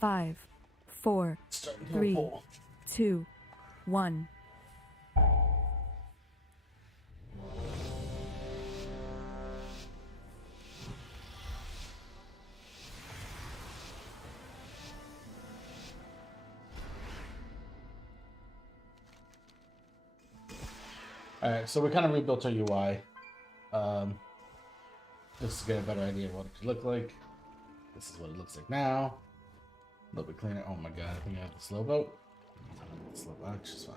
5, 4, 3, 2, 1. Alright, so we kind of rebuilt our UI. Just to get a better idea of what it could look like. This is what it looks like now. A little bit cleaner. Oh my god, I think I have the slow boat. The slow boat, just fine.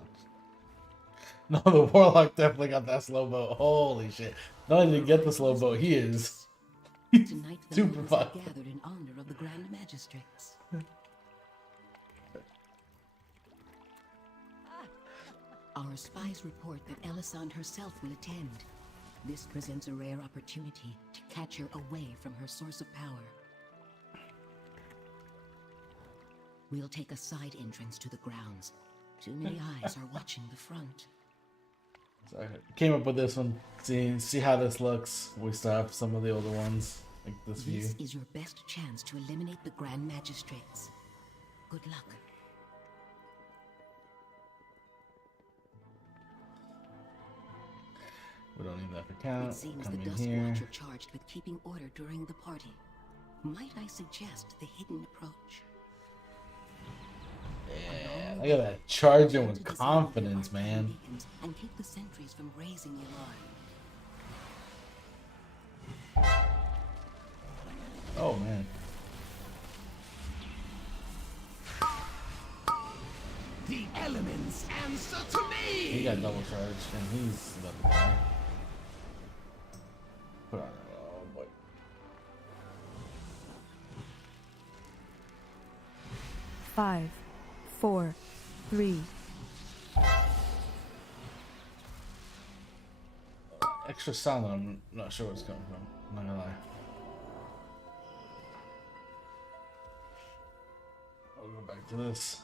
No, the Warlock definitely got that slow boat. Holy shit. Not only did he get the slow boat, he is Tonight the super nobles fun. are gathered in honor of the Grand Magistrates. Our spies report that Elisande herself will attend. This presents a rare opportunity to catch her away from her source of power. We'll take a side entrance to the grounds. Too many eyes are watching the front. So I came up with this one. See how this looks. We still have some of the older ones, like this view. This is your best chance to eliminate the Grand Magistrates. Good luck. We don't need that for count. It seems Come the in Dusk here. Watch are charged with keeping order during the party. Might I suggest the hidden approach? Yeah, look at that. Charging with confidence, man. And keep the sentries from raising the alarm. Oh, man. The elements answer to me! He got double charged, and he's about to die. Put on. Oh, boy. Five, 4, 3. Extra sound that I'm not sure where it's coming from. I'm not gonna lie. I'll go back to this.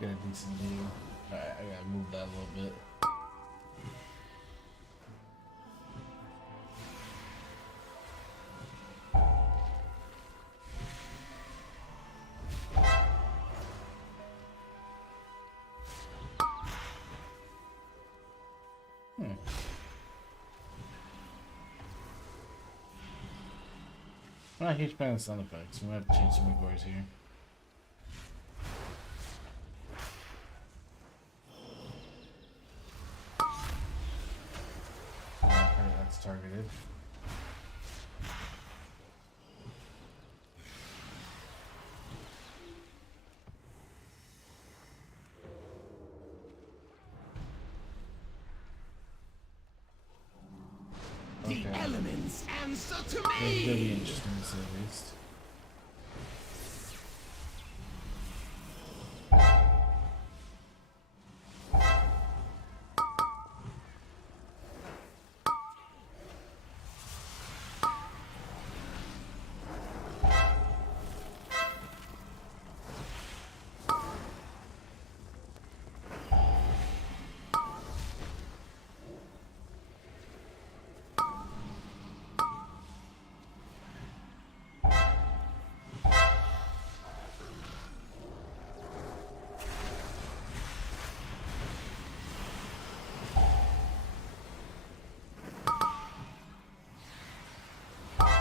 Get a decent view. Alright, I gotta move that a little bit. I'm not a huge fan of sound effects. We might have to change some recorders here. Okay, that's targeted. The elements answer to It's gonna be me! interesting to say the least.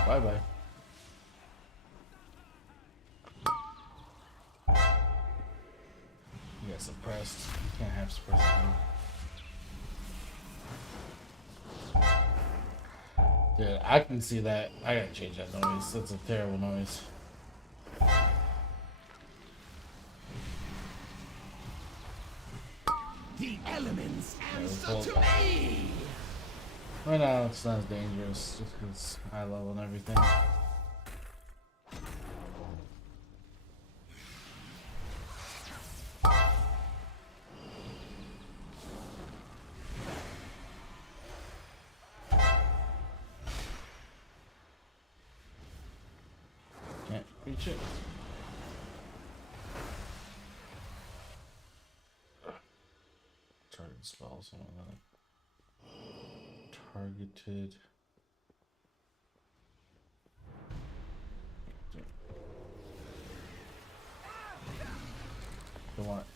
Bye bye. You got suppressed. You can't have suppressed. Dude, I can see that. I gotta change that noise. That's a terrible noise. The elements answer hold to that. me! Right now, it's not as dangerous just because high level and everything. Can't reach it. Target spell, something like that. Targeted.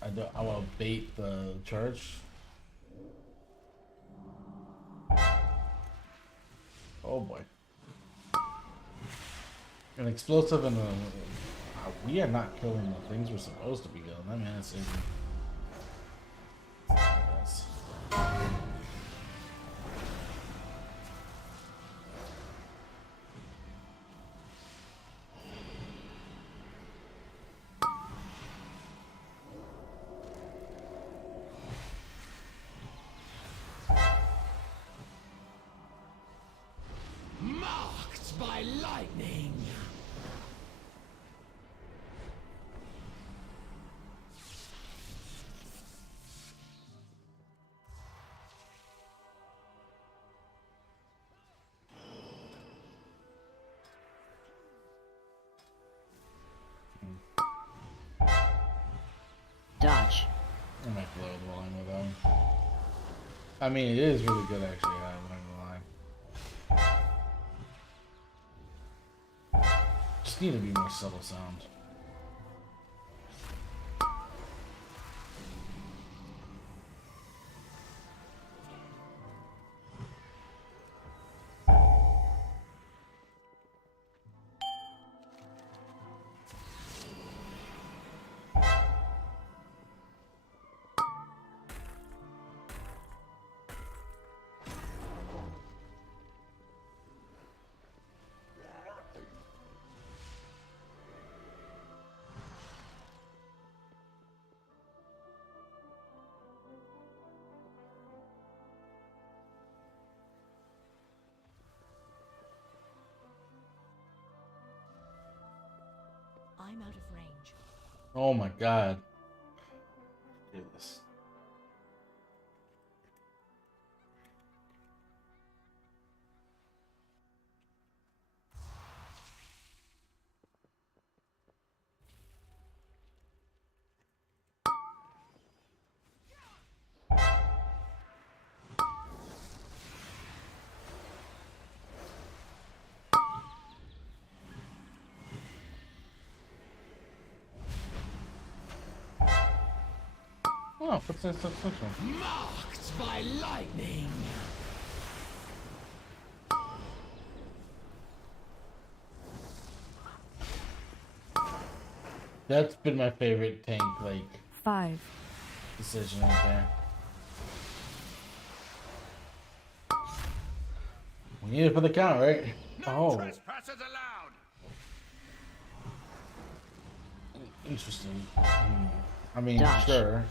I want to bait the charge. Oh boy. An explosive and a... we are not killing the things we're supposed to be killing. That man is saving. Yes. Marked by lightning. Dodge. I might blow the line with them. I mean, it is really good actually. I'm not gonna lie. Just need to be more subtle sound. I'm out of range. Oh my god. Do this. Oh, what's this? What's this one? Marked by lightning. That's been my favorite tank, like, 5, decision right there. We need it for the count, right? Oh, Trespassers allowed. interesting. I mean, Dodge. sure.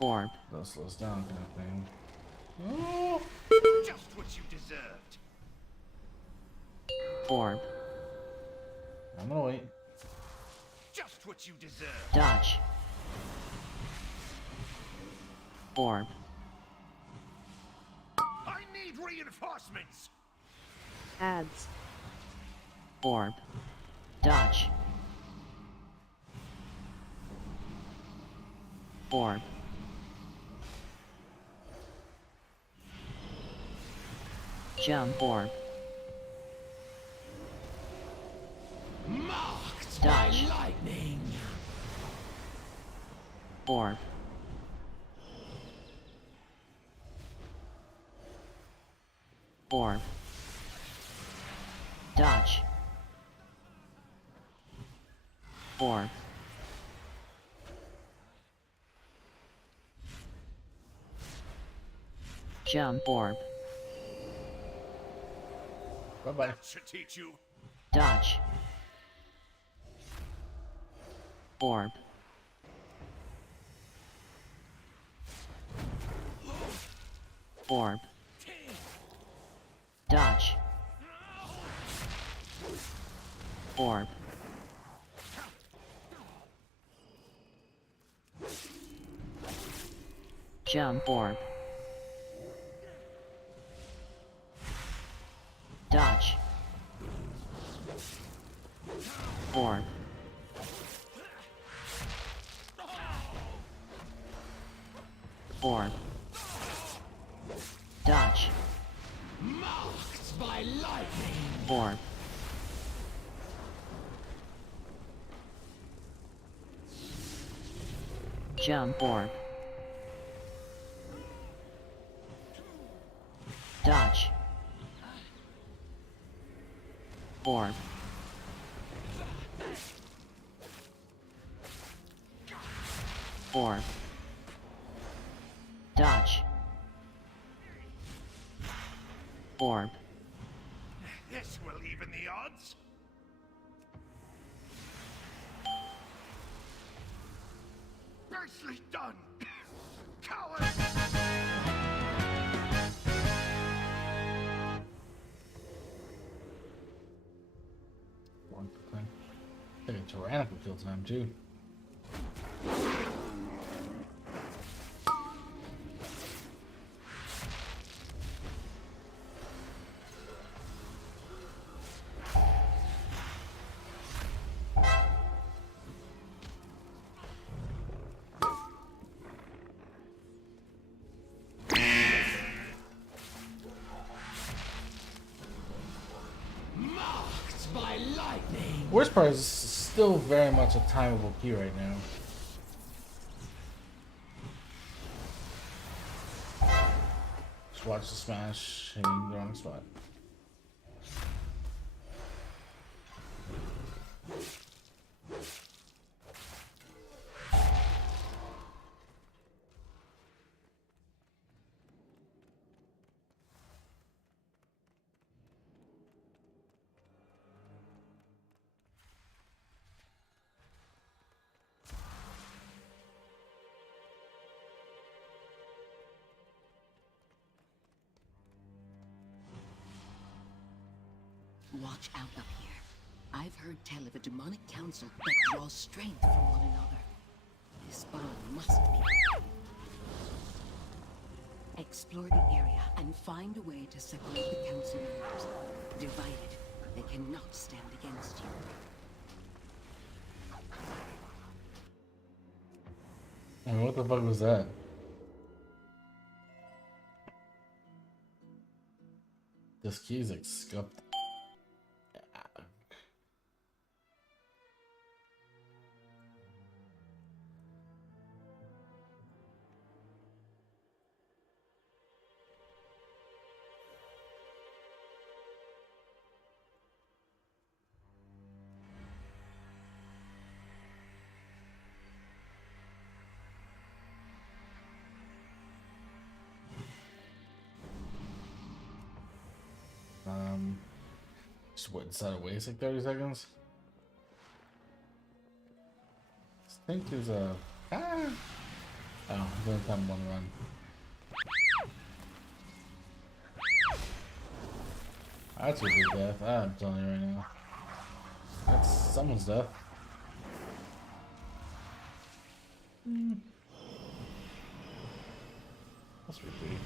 Orb. That'll slow us down, kind of thing. Oh. Just what you deserved. Orb. I'm gonna wait. Just what you deserved. Dodge. Orb. I need reinforcements. Ads. Orb. Dodge. Orb. Jump orb. Marked Dodge. by lightning. Orb. Orb. Dodge. Orb. Jump orb. Bye-bye. That should teach you. Dodge. Orb. Orb. Dodge. Orb. Jump orb. Dodge. Orb. Orb. Dodge. Marked by lightning. Orb. Jump orb. Dodge. Orb. Orb. Dodge. Orb. This will even the odds. Nicely done, coward! One thing. I think a tyrannical kill time too. Marked by lightning. Worst part is this is still very much a timeable key right now. Just watch the smash hitting the wrong spot. Watch out up here. I've heard tell of a demonic council that draws strength from one another. This bond must be. Explore the area and find a way to separate the council members. Divided, they cannot stand against you. I mean, what the fuck was that? This key is like scuffed. Just wait inside a waste like 30 seconds. I think there's a oh, I'm gonna time one run. That's a good death. I'm telling you right now. That's someone's death. That's pretty pretty.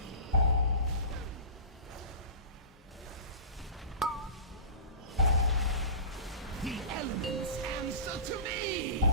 The elements answer to me!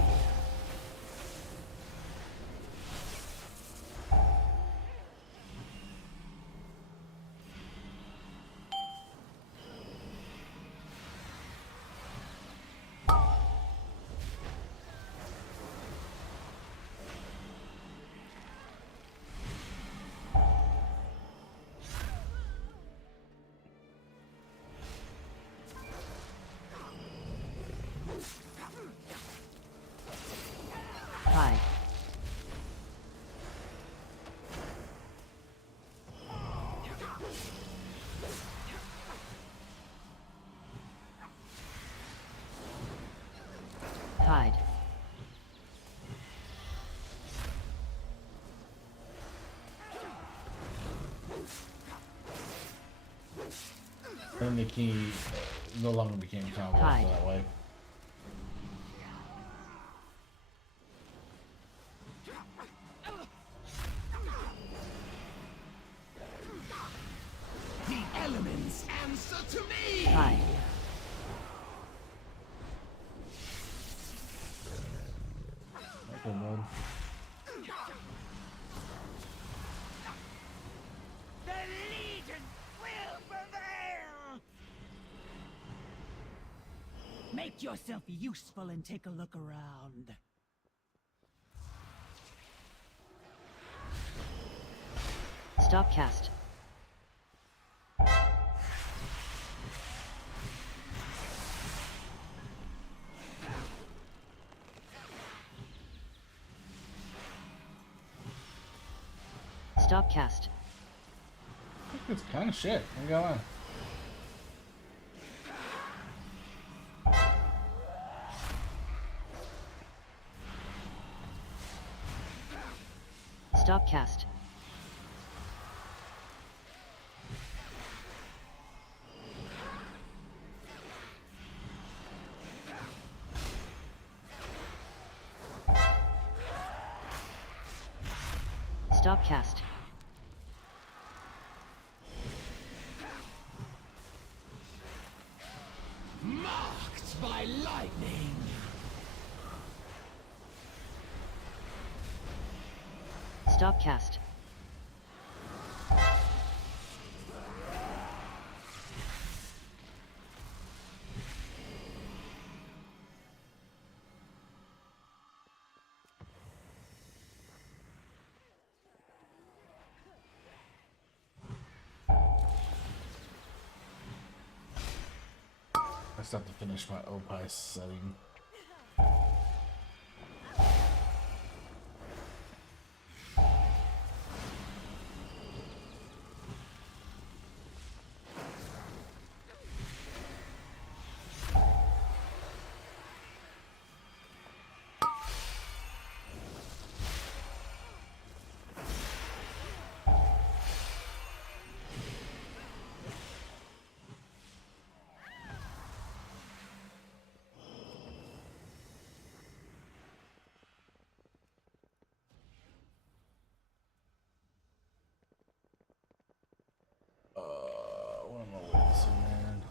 Hide. Hide. Then the key no longer became combo Hide. that way. The elements answer to me! Hide. Okay, mode. The Legion will prevail! Make yourself useful and take a look around. Stop cast. Stop cast. It's kind of shit. I'm going. Stop cast. Stop cast. Marked by lightning. Stop cast. I still have to finish my Opie setting. What am I witnessing, man?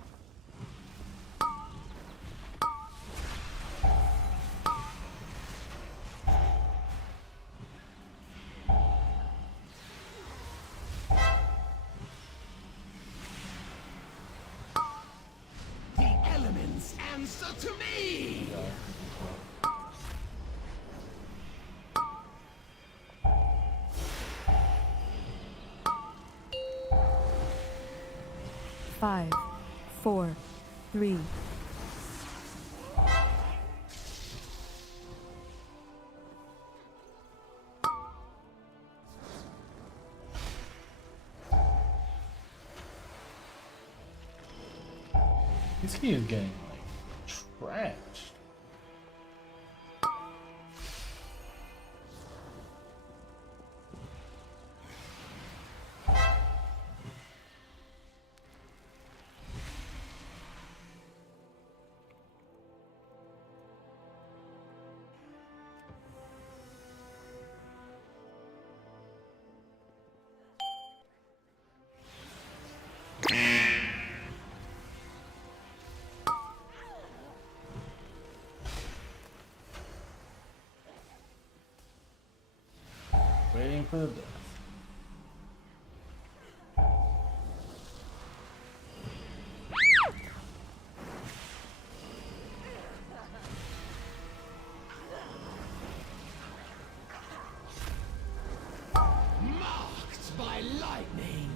The elements answer to me. Five, four, three. This key is getting like trashed. Waiting for the death. Marked by lightning.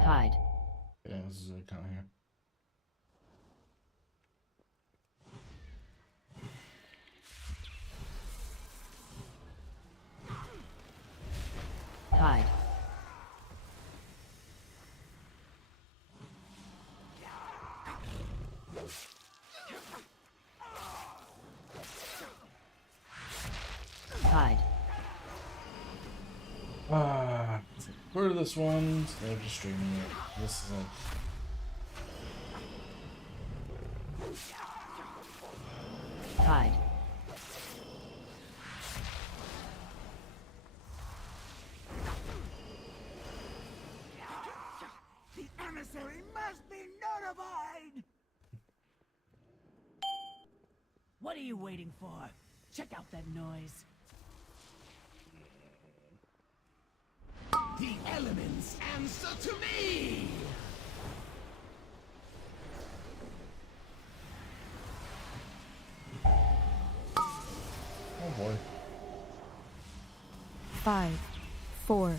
Hide. Yeah, this is it kind of here. Hide. Hide. Where are this one? They're just streaming it. This is a Hide. The emissary must be notified. you waiting for? Check out that noise. The elements answer to me! Oh boy. 5, 4,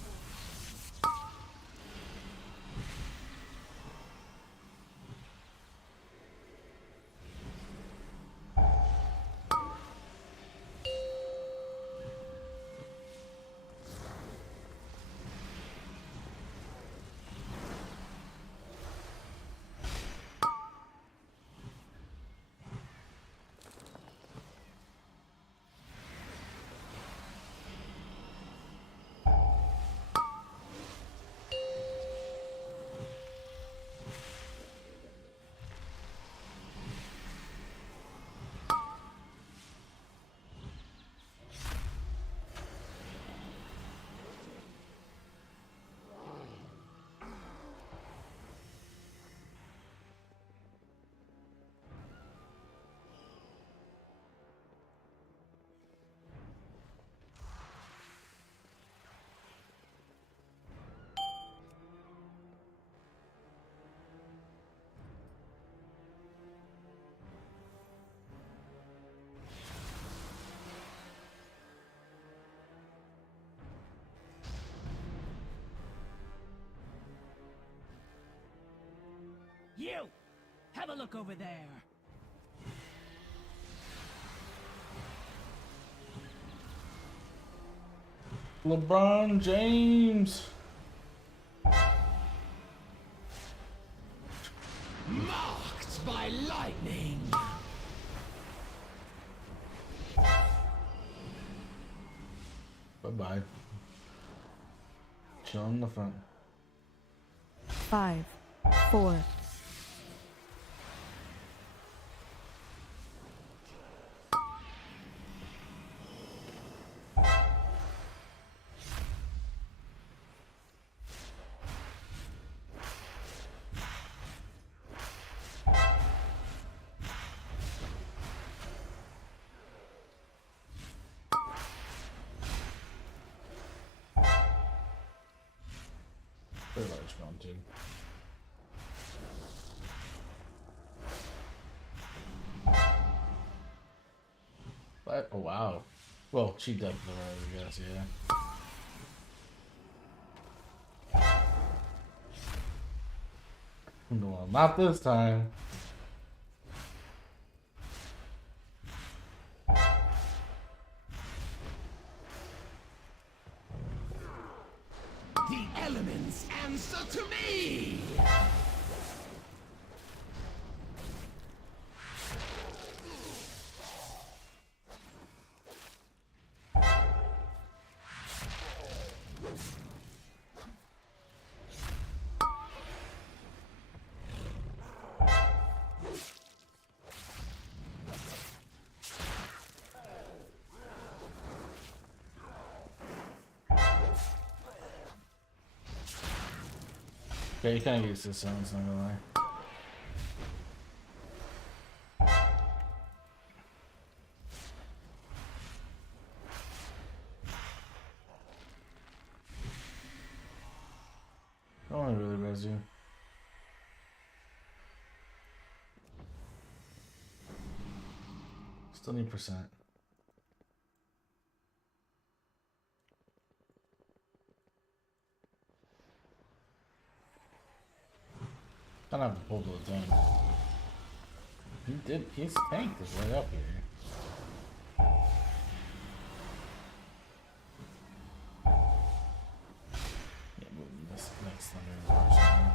You! Have a look over there! LeBron James. Marked by lightning! Bye-bye. Chill in the front. 5, 4, Very large mountain. But, oh wow. Well, she definitely, I guess, yeah. No, not this time. The elements answer to me! Okay, you kinda get used to this sounds, not gonna lie. Don't wanna really res you. Still need percent. Kind of have to pull to the thing. His tank is right up here. Yeah, moving this next thunder or something.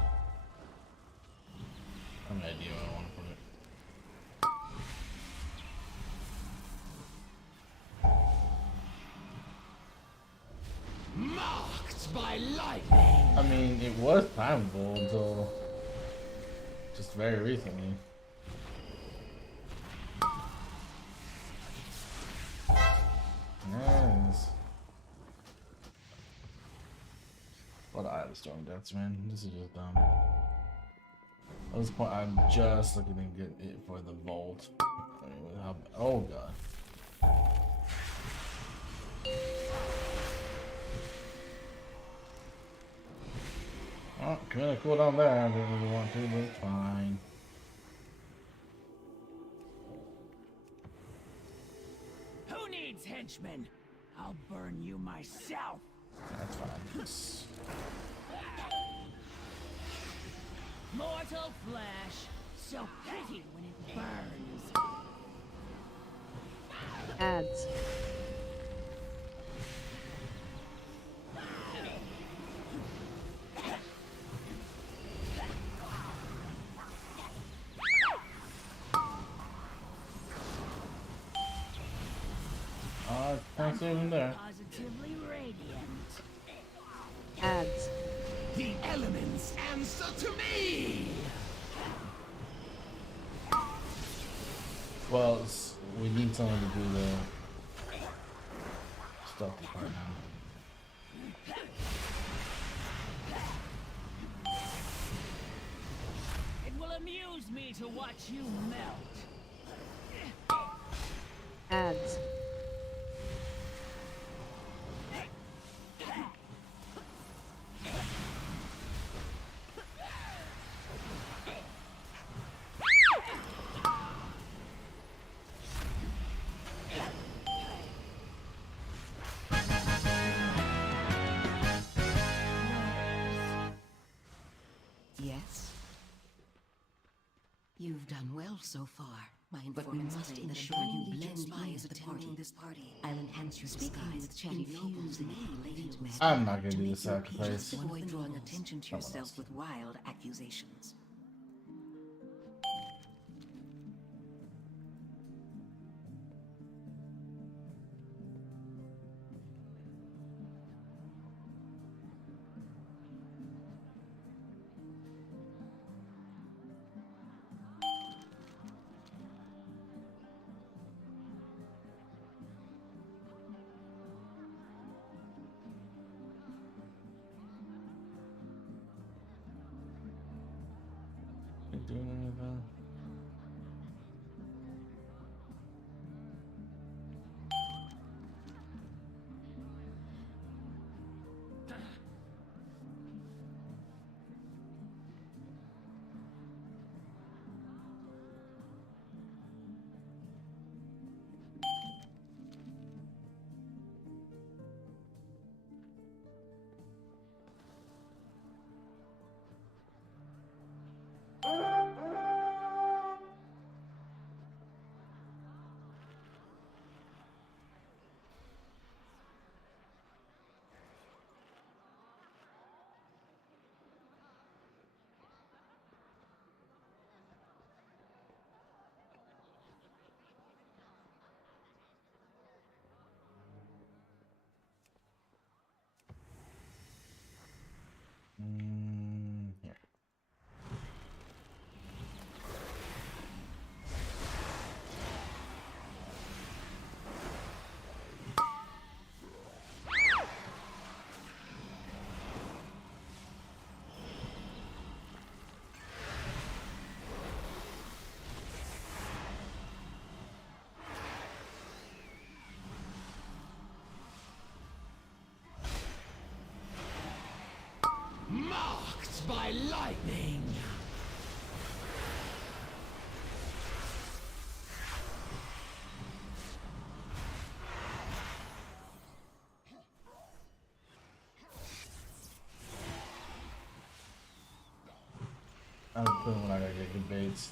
I have an idea where I want to put it. Marked by lightning! I mean, it was timeable until just very recently. Yes. What Eye of the Storm Deaths, man. This is just dumb. At this point, I'm just looking to get it for the vault. Oh god. Oh, kinda cool down there. I didn't really want to, but it's fine. Who needs henchmen? I'll burn you myself. That's fine. Mortal flesh, so pretty when it burns. Ads. Can't see him there. Positively radiant. Ads. The elements answer to me. Well, we need someone to do the stealthy part now. It will amuse me to watch you melt. Ads. Yes? You've done well so far. But we must ensure you blend in with the party. I'll enhance your disguise, infusing latent magic. I'm not gonna to do the make your sacrifice. agents avoid drawing attention to Someone yourself else. with wild accusations. You doing anything? Here. Marked by lightning. I'm feeling when I gotta get good baits.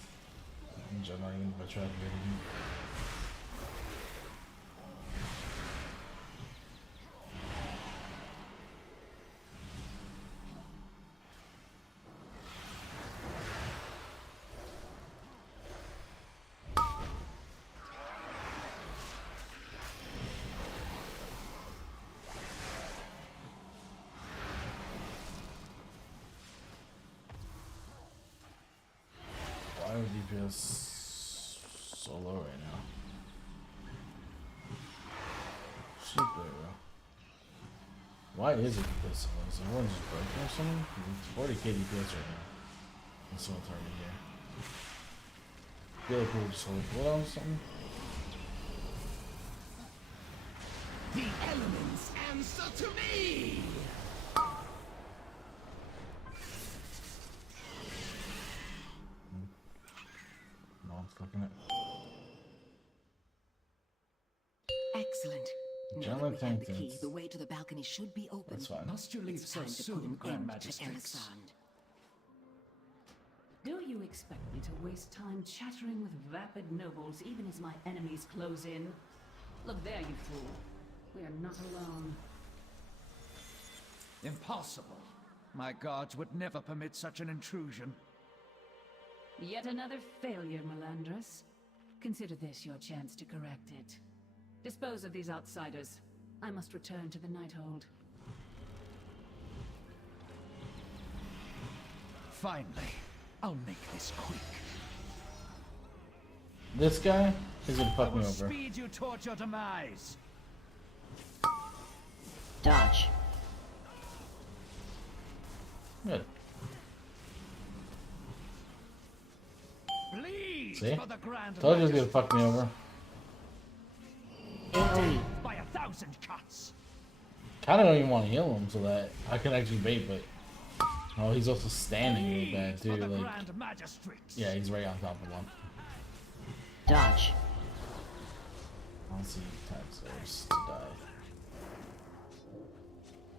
In general, even if I try to get them. Why is DPS so low right now? Super low. Why is it DPS so low? Is everyone just broken or something? It's 40k DPS right now. It's so target here. feel like we'll just hold it on something. The elements answer to me! No one's clicking it. Excellent. Now General that we have the key, acquaintance. the way to the balcony should be open. That's fine. Must you leave It's so time to put soon, an Grand end to Magistrix? Elisand. Do you expect me to waste time chattering with vapid nobles even as my enemies close in? Look there, you fool. We are not alone. Impossible. My guards would never permit such an intrusion. Yet another failure, Melandrus. Consider this your chance to correct it. Dispose of these outsiders. I must return to the Nighthold. Finally, I'll make this quick. This guy is gonna I fuck me will over. speed you towards your demise. Dodge. Good. Bleed See? for the Grand Told you he was gonna Magistrix. fuck me over. AoE. By 1,000 cuts. Kinda don't even want to heal him so that I can actually bait, but oh, he's also standing really Bleed bad for too. the Like, Grand Magistrix. yeah, he's right on top of one. Dodge. I'll see times those to die.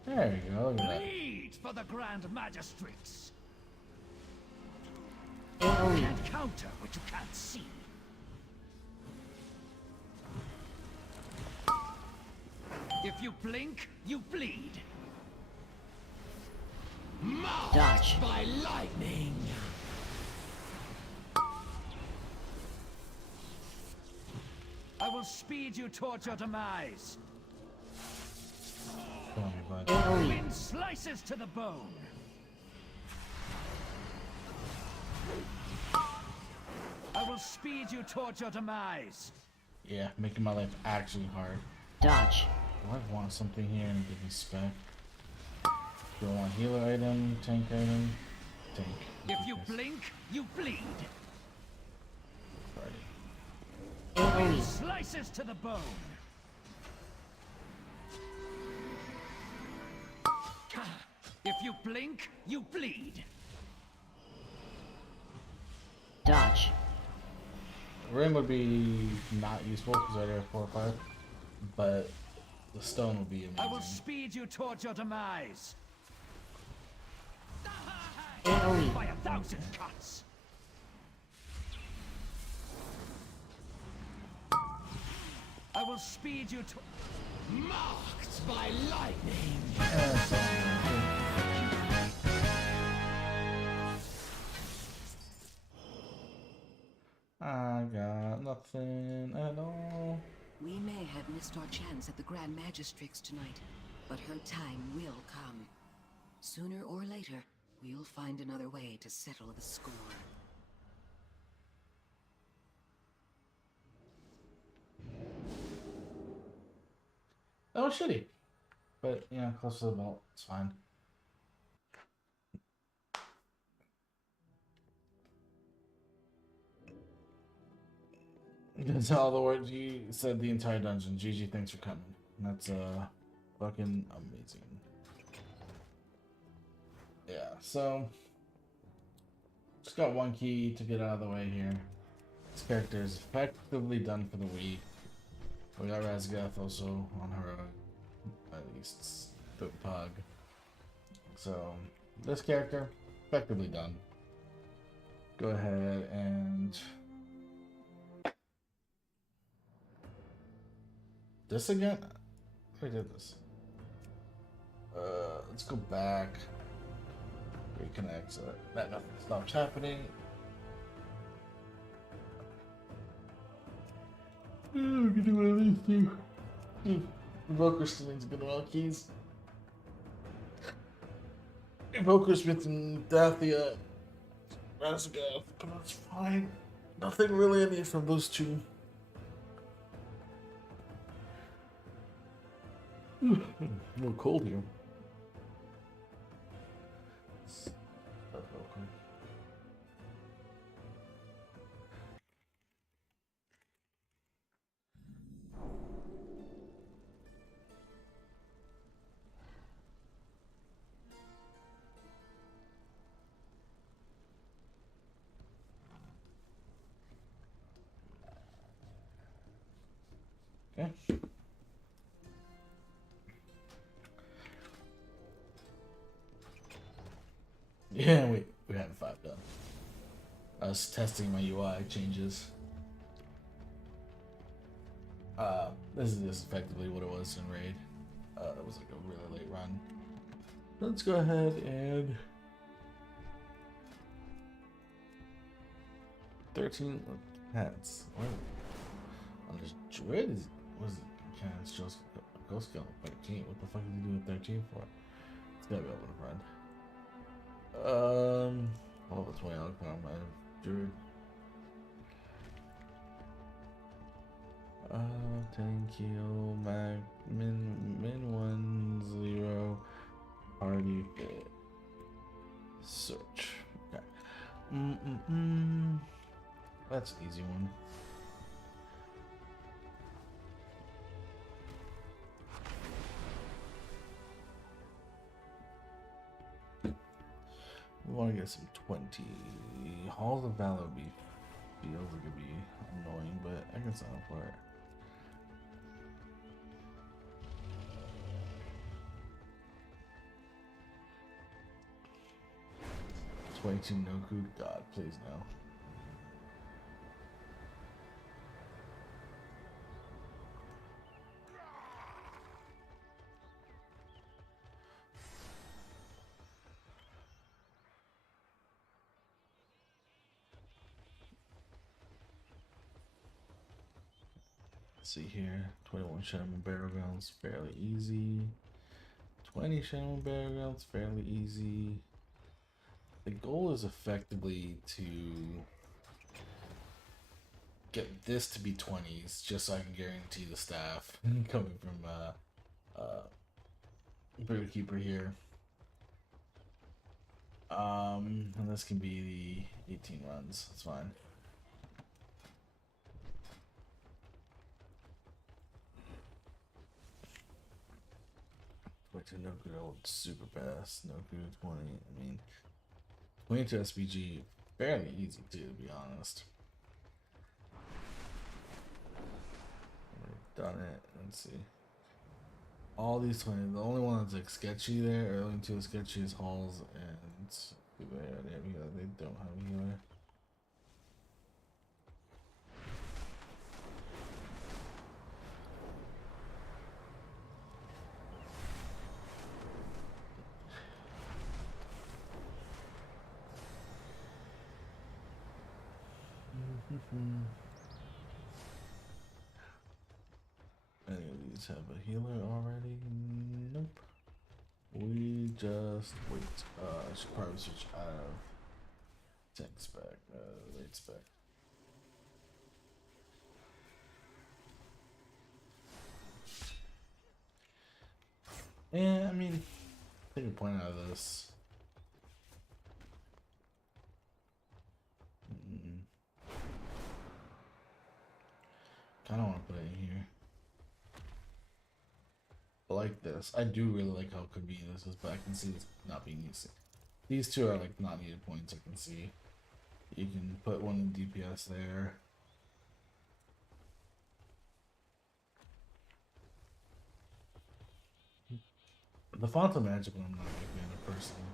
There we go. Look at that. Bleed for the Grand Magistrix. AoE. Can't counter what you can't see. If you blink, you bleed. Marked Dodge. by lightning. I will speed you towards your demise. Come on, bud. AoE. Wind slices to the bone. I will speed you towards your demise. Yeah, making my life actually hard. Dodge. Do I want something here and give me spec? Do I want healer item, tank item? Tank. If you Yes. blink, you bleed. Alrighty. Wind AoE. slices to the bone. If you blink, you bleed. Dodge. Ring would be not useful because I already have 4 or 5, but the stone would be I will amazing. speed you towards your demise. AoE. By 1,000 cuts. I will speed you to... Marked by lightning. Yeah, so, I got nothing at all. We may have missed our chance at the Grand Magistrix tonight, but her time will come. Sooner or later, we'll find another way to settle the score. That was shitty. But, yeah, close to the belt. It's fine. That's all the words you said the entire dungeon. GG, thanks for coming. That's, fucking amazing. Yeah, so... Just got one key to get out of the way here. This character is effectively done for the week. We got Razgath also on her at least the pug. So this character effectively done. Go ahead and this again. I did this. Let's go back. Reconnect so that nothing stops happening. We can do one of these two. Invoker still needs a good amount of keys. Invoker Smith and Dathia. Razagath, but that's fine. Nothing really I need from those two. A little cold here. Stop real quick. Okay. Yeah, we had 5 done. I was testing my UI changes. This is just effectively what it was in Raid. It was like a really late run. Let's go ahead and 13 hats. What? On this Druid is what is it? Can't show Ghost Skill 13. What the fuck did he do with 13 for? It's gotta be open a friend. All the 20 outcome Druid. 10 kill, min 1 0 party fit. Search. Okay. That's an easy one. We want to get some 20. Halls of Valor feels like it'd be annoying, but I can sign up for it. 22 Noku, God, please no. Let's see here, 21 Shadow Barrel Grounds, fairly easy. 20 Shadow Barrel Grounds, fairly easy. The goal is effectively to get this to be 20s, just so I can guarantee the staff coming from Bird Keeper here. And this can be the 18 runs. That's fine. No good old super fast, no good 20. I mean, 22 SPG, fairly easy too, to be honest. We've done it. Let's see. All these 20. The only one that's like sketchy there, or only two sketchy is Halls and they don't have a healer. Any of these have a healer already? Nope. We just wait. I should probably switch out of tank spec, raid spec. Yeah, I mean, take a point out of this. Kind of want to put it in here. I like this. I do really like how convenient this is, but I can see it's not being used. These two are like not needed points. I can see. You can put one in DPS there. The font of magic one I'm not a big fan of personally.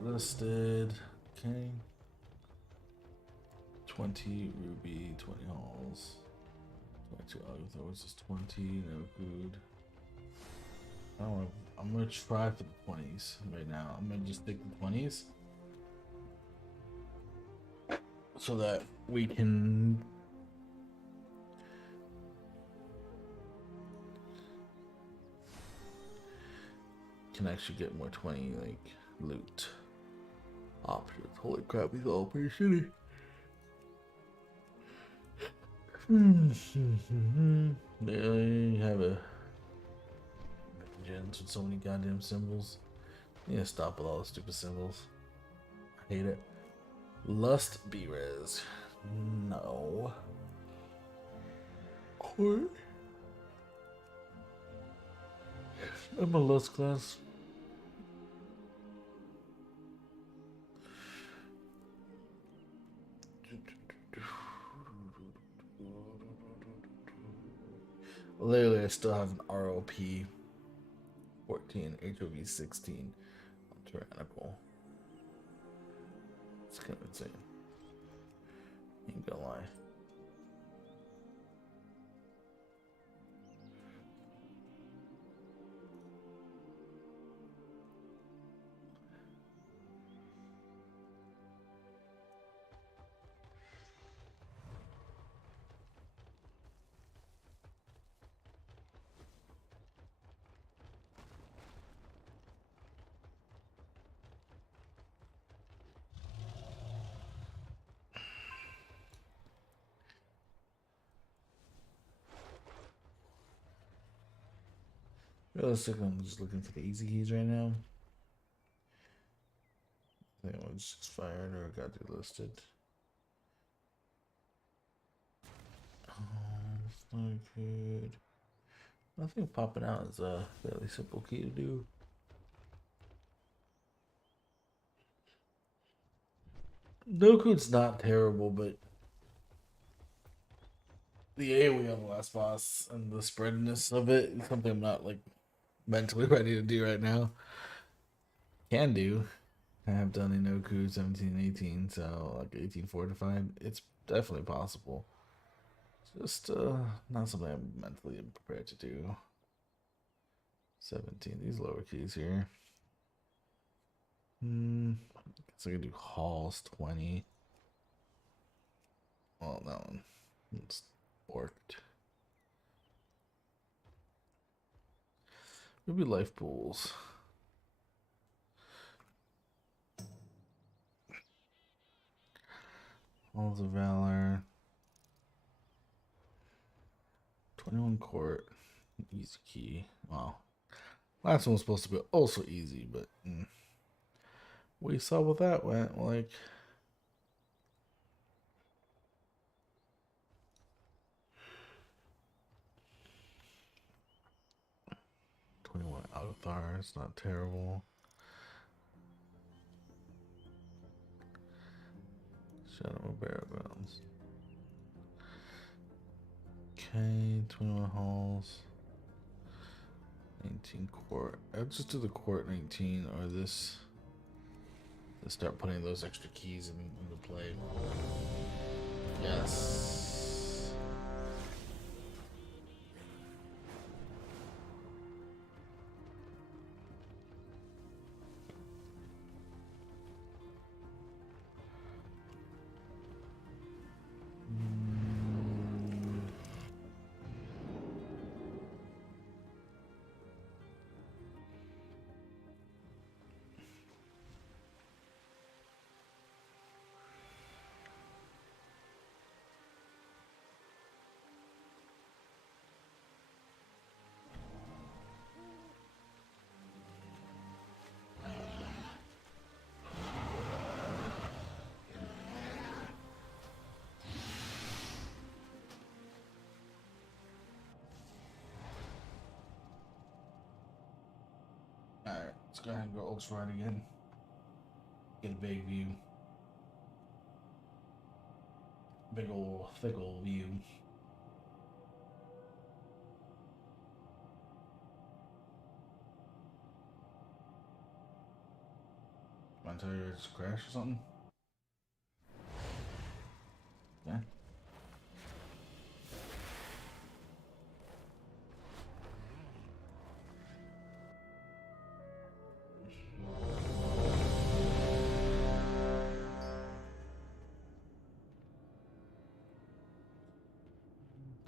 Listed, okay. 20 ruby, 20 halls. 22 Agatha, is 20, no good. I'm gonna try for the 20s right now. I'm gonna just stick the 20s so that we can actually get more 20 like loot options. Holy crap, these are all pretty shitty. They have a gens with so many goddamn symbols. You need to stop with all the stupid symbols. I hate it. Lust B-Res. No. What? MLS class. Literally, I still have an ROP 14, HOV 16 on Tyrannical. It's kind of insane. Ain't gonna lie. Realistically, I'm just looking for the easy keys right now. I think one's expired or got delisted. It's not good. Nothing popping out is a fairly simple key to do. Doku's not terrible, but the AoE on the last boss and the spreadness of it is something I'm not like mentally ready to do right now. Can do. I have done Inoku 17 and 18, so like 18 fortified. It's definitely possible. Just not something I'm mentally prepared to do. 17, these lower keys here. So I can do halls 20. Well, that one it's worked. Maybe life pools. Halls of Valor. 21 court. Easy key. Wow. Last one was supposed to be also easy, but we saw what that went like. Althar, it's not terrible. Shadow of Battlegrounds. Okay, 21 halls. 19 court. I'll just do the court 19 or this. Let's start putting those extra keys into play. Yes. Alright, let's go ahead and go ultra right again. Get a big view. Big ol' thick ol' view. Want to tell you it's crash or something? Yeah.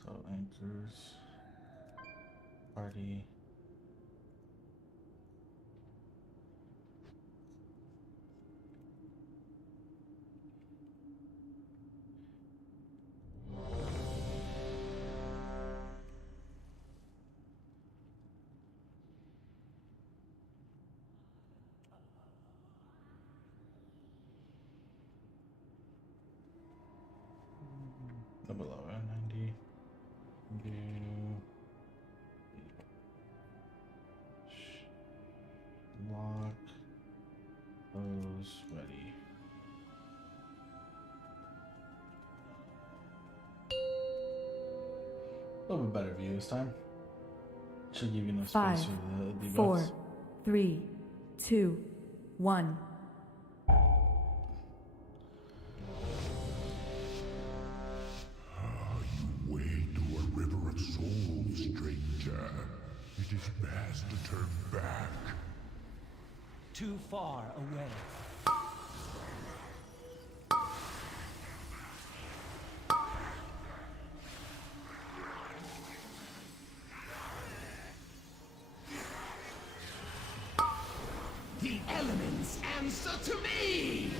So anchors. Party. Double 90. Do Lock those ready. A little bit better view this time. Should give you enough space 5, for the debuffs. 4, 3, 2, 1. Wade to a river of souls, stranger. It is best to turn back. Too far away. The elements answer to me!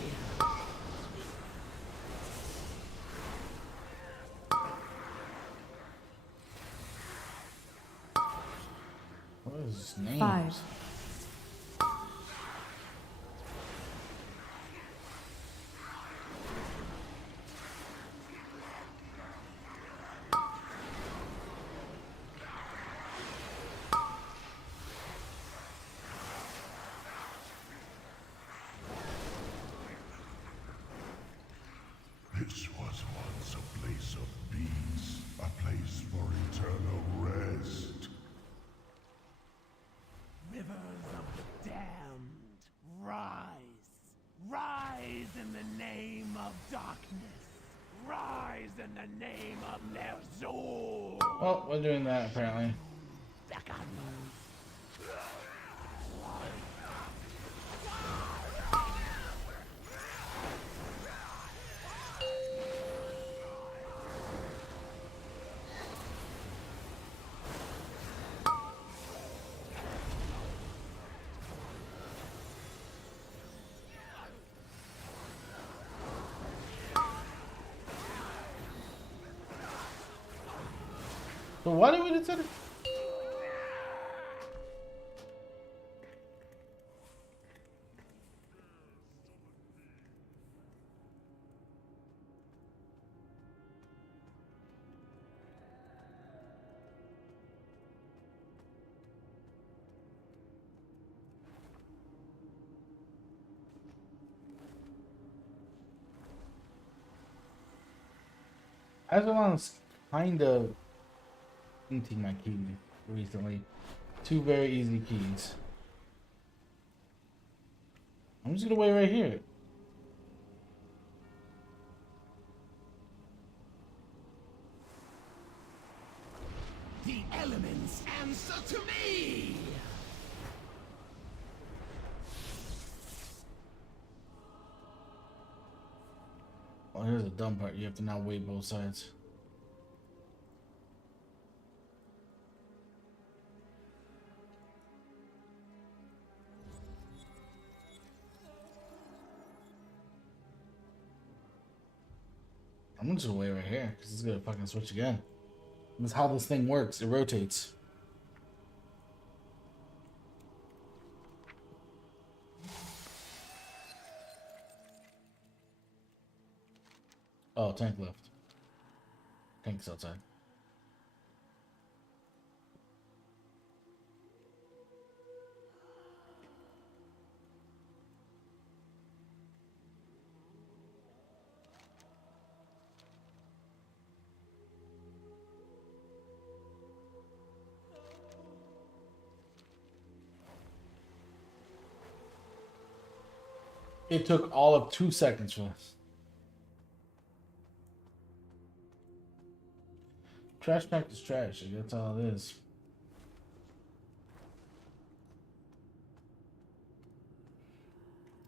What is his name? 5, This was once a place of peace, a place for eternal rest. Rivers of the damned, rise. Rise in the name of darkness. Rise in the name of Nerzul. Well, we're doing that apparently. So why did we decide? Azalon's kind of hinting my key recently. Two very easy keys. I'm just gonna wait right here. The elements answer to me! Oh, here's the dumb part. You have to now wait both sides. I'm just gonna wait right here because it's gonna fucking switch again. That's how this thing works. It rotates. Oh, tank left. Tank's outside. It took all of 2 seconds for this. Trash pack is trash. That's all it is.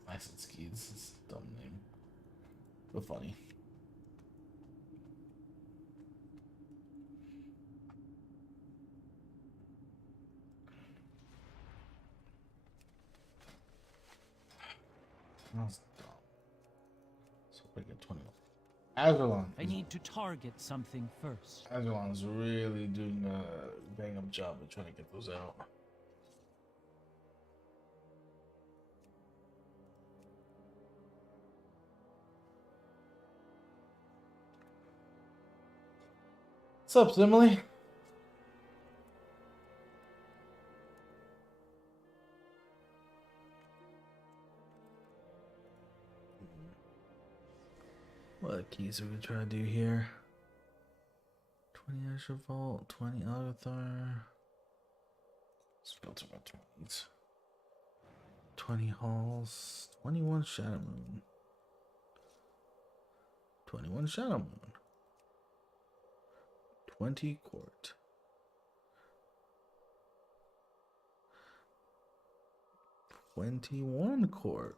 License key. This is a dumb name, but funny. That's dumb. So we get 21. Azerlon. I need to target something first. Azerlon's really doing a bang up job of trying to get those out. What's up, Simile? What keys are we gonna try to do here? 20 Asher Vault, 20 Algathar. Let's filter by 20s. 20 Halls, 21 Shadow Moon. 21 Shadow Moon. 20 Court. 21 Court.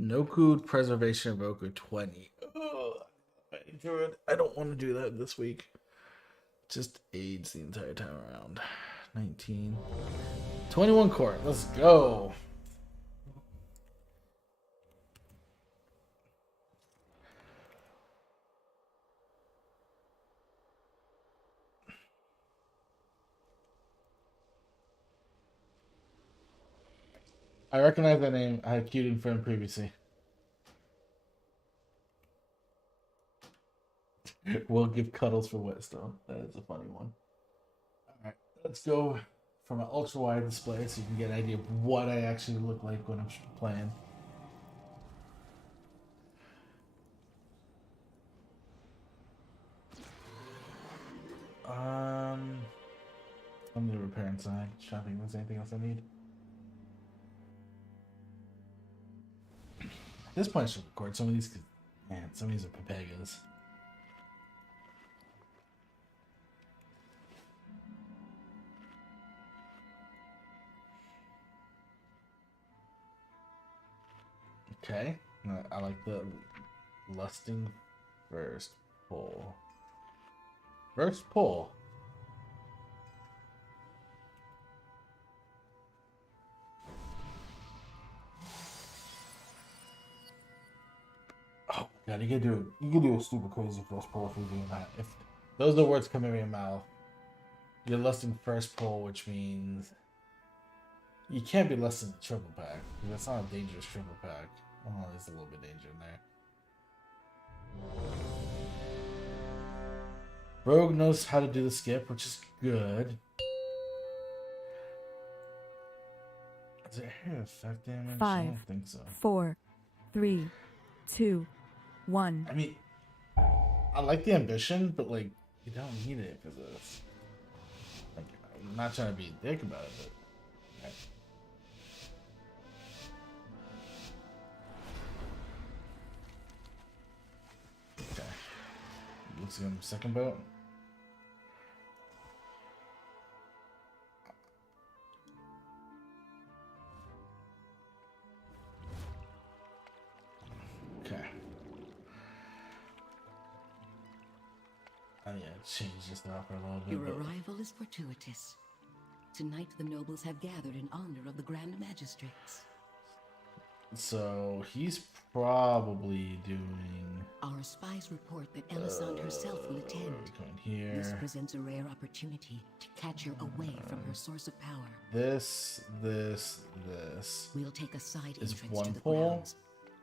Noku Preservation Evoker 20. Oh, I don't want to do that this week. Just aids the entire time around. 19. 21 Court. Let's go. I recognize that name. I have queued in for him previously. We'll give cuddles for Whetstone. That is a funny one. Alright, let's go from an ultra wide display so you can get an idea of what I actually look like when I'm playing. I'm gonna repair inside. Trying to think if there's anything else I need. At this point, I should record some of these. Man, some of these are Papagas. Okay, I like the lusting first pull. First pull. Oh god, you can do a super crazy first pull if you're doing that. If those are the words coming out of your mouth. You're lusting first pull, which means you can't be less than a triple pack. That's not a dangerous triple pack. Oh, there's a little bit of danger in there. Rogue knows how to do the skip, which is good. Is it hair effect damage? I 5, don't think so. 4, 3, 2, 1. I mean, I like the ambition, but like, you don't need it for this. Like, I'm not trying to be a dick about it, but. Right. Okay. Looks like I'm second boat. Okay. Oh yeah, change this now for a little bit. Your But arrival is fortuitous. Tonight the nobles have gathered in honor of the Grand Magistrates. so he's probably doing. Our spies report that Elisande herself will attend. Going This here. presents a rare opportunity to catch her away from her source of power. This. We'll take a side Is entrance one to the pull. grounds.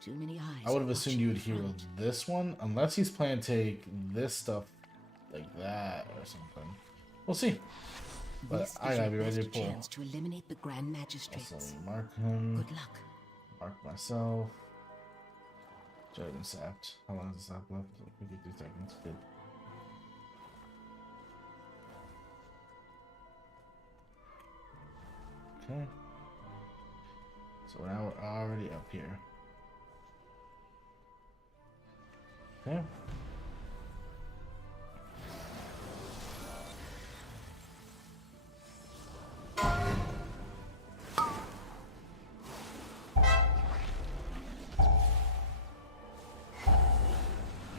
Too many eyes. I would have are assumed watching you would the hero front. this one, unless he's planning to take this stuff like that or something. We'll see. But This I is gotta your be ready to best pull. chance to eliminate the Grand Magistrates. Also mark him. Good luck. Mark myself. Dragon sapped. How long is the sap left? 52 seconds. Good. Okay. So now we're already up here. Okay.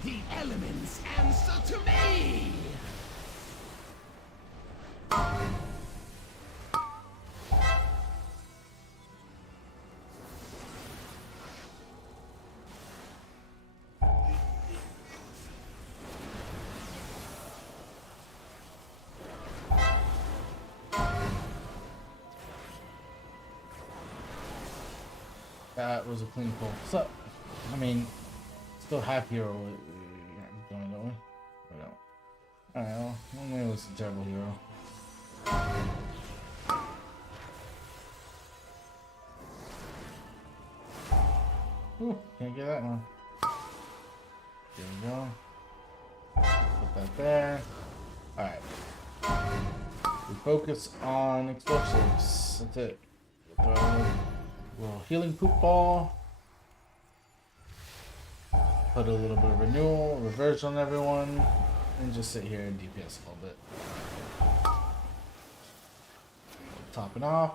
The elements answer to me! That was a clean pull. So, I mean, still half hero going, don't we? We don't. Alright, well, maybe it was a terrible hero. Ooh, can't get that one. There we go. Put that there. Alright. We focus on explosives. That's it. Throw a little healing poop ball. Put a little bit of renewal, reverse on everyone, and just sit here and DPS a little bit. Top it off.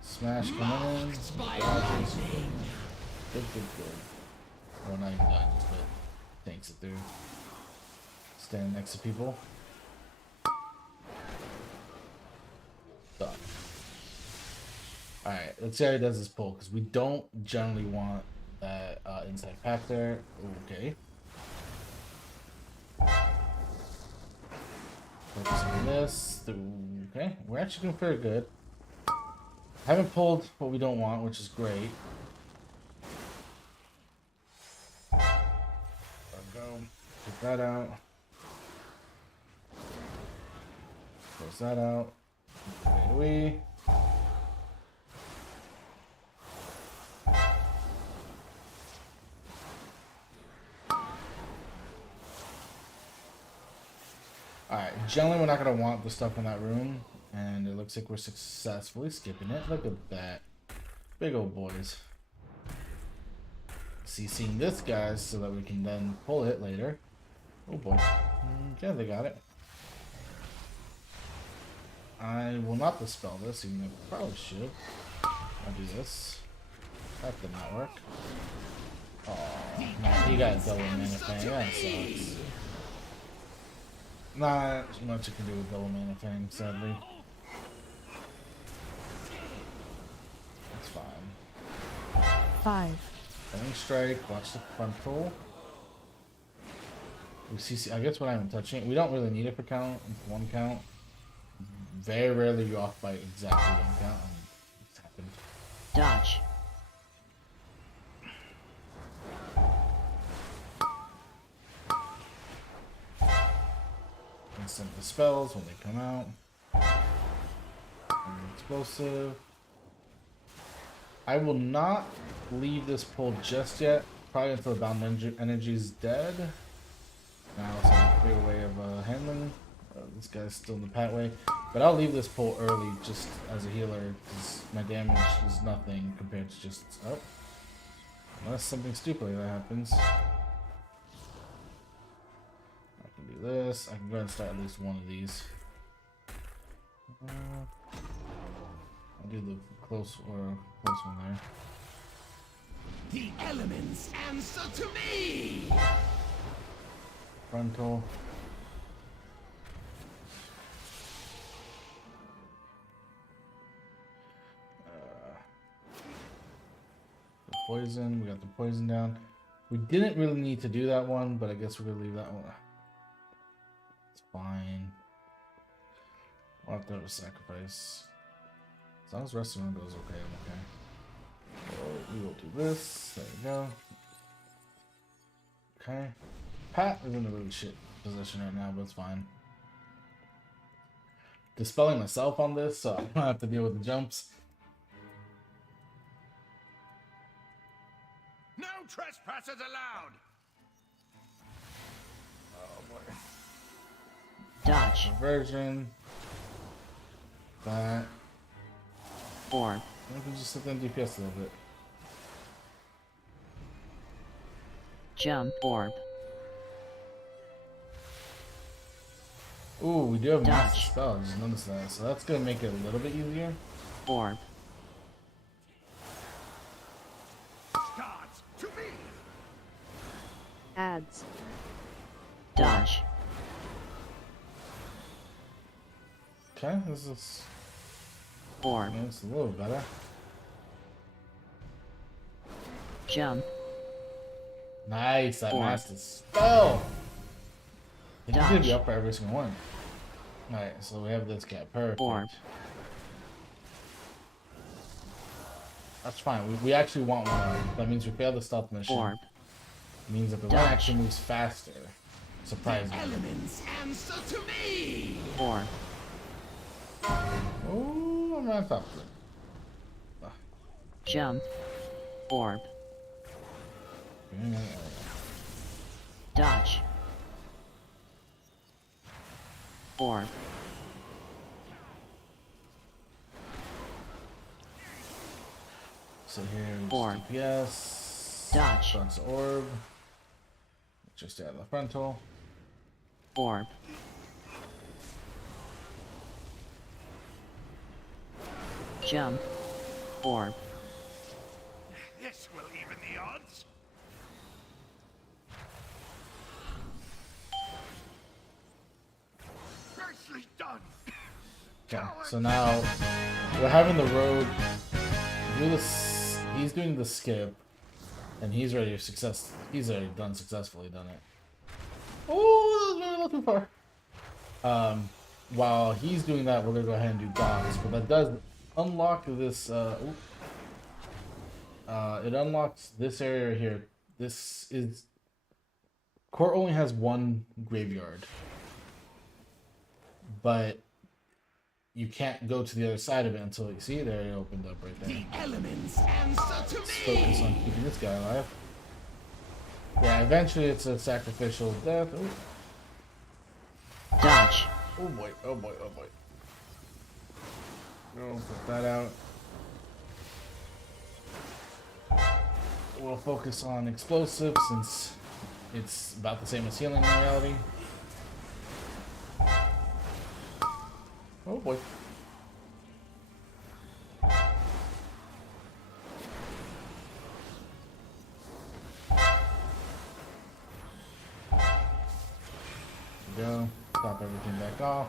Smash coming in. Dodges. Good. Well, not even dodges, but tanks it through. Stand next to people. Done. Alright, let's see how he does this pull, because we don't generally want that inside pack there. Okay. Focus on this. Okay, we're actually doing very good. Haven't pulled what we don't want, which is great. There we go. Take that out. Close that out. Away. Alright, generally we're not going to want the stuff in that room, and it looks like we're successfully skipping it. Look at that. Big old boys. CCing this guys so that we can then pull it later. Oh boy. Okay, they got it. I will not dispel this, even though I probably should. I'll do this. That did not work. Oh, man, he got double mana fang. That sucks. Not much you can do with double mana fang, sadly. That's fine. 5, Fang strike, watch the frontal. We CC, I guess when I'm touching it, we don't really need it for count, it's one count. Very rarely you're off by exactly one count. It's happened. Dodge. Instant the spells when they come out. Explosive. I will not leave this pull just yet. Probably until the bound energy is dead. Now it's a clear way of handling. This guy's still in the pathway. But I'll leave this pull early just as a healer, because my damage is nothing compared to just... Oh. Unless something stupid like that happens. I can do this. I can go ahead and start at least one of these. I'll do the close one there. The elements answer to me! Frontal. The poison. We got the poison down. We didn't really need to do that one, but I guess we're gonna leave that one. It's fine. We'll have to have a sacrifice. As long as the rest of them goes okay, I'm okay. So we will do this. There we go. Okay. Pat is in a really shit position right now, but it's fine. Dispelling myself on this, so I don't have to deal with the jumps. No trespassers allowed! Oh boy. Dodge. Reversion. That. Orb. I can just sit there and DPS a little bit. Jump orb. Ooh, we do have a master Dodge. spell. I just noticed that. So that's gonna make it a little bit easier. Orb. Starts to me! Ads. Dodge. Okay, this is. Orb. Yeah, it's a little better. Jump. Nice, that Orb. master spell. He's gonna Dodge. be up for every single one. Alright, so we have this guy. Perfect. Orb. That's fine. We actually want one. That means we failed the stealth mission. Orb. It means that the Dodge. one actually moves faster. Surprisingly. Elements answer to me! Orb. Oh, I'm on top of it. Jump. Orb. Dodge. Orb. So here, Orb. DPS. Dodge. Dodge the orb. Just out of the frontal. Orb. Jump. Orb. This will even the odds. Nicely done. Okay, so now we're having the rogue do this. He's doing the skip, and he's ready to success. He's already successfully done it. Oh, that's what we're looking for. While he's doing that, we're gonna go ahead and do dogs, but that does unlock this. It unlocks this area right here. This is court only has one graveyard, but you can't go to the other side of it until you see there it opened up right there. The elements answer to Let's focus on keeping this guy alive. Yeah, eventually it's a sacrificial death. Ooh. Dodge. Oh boy, oh boy, oh boy. No, put that out. We'll focus on explosive since it's about the same as healing in reality. Oh boy. Go. Stop everything back off.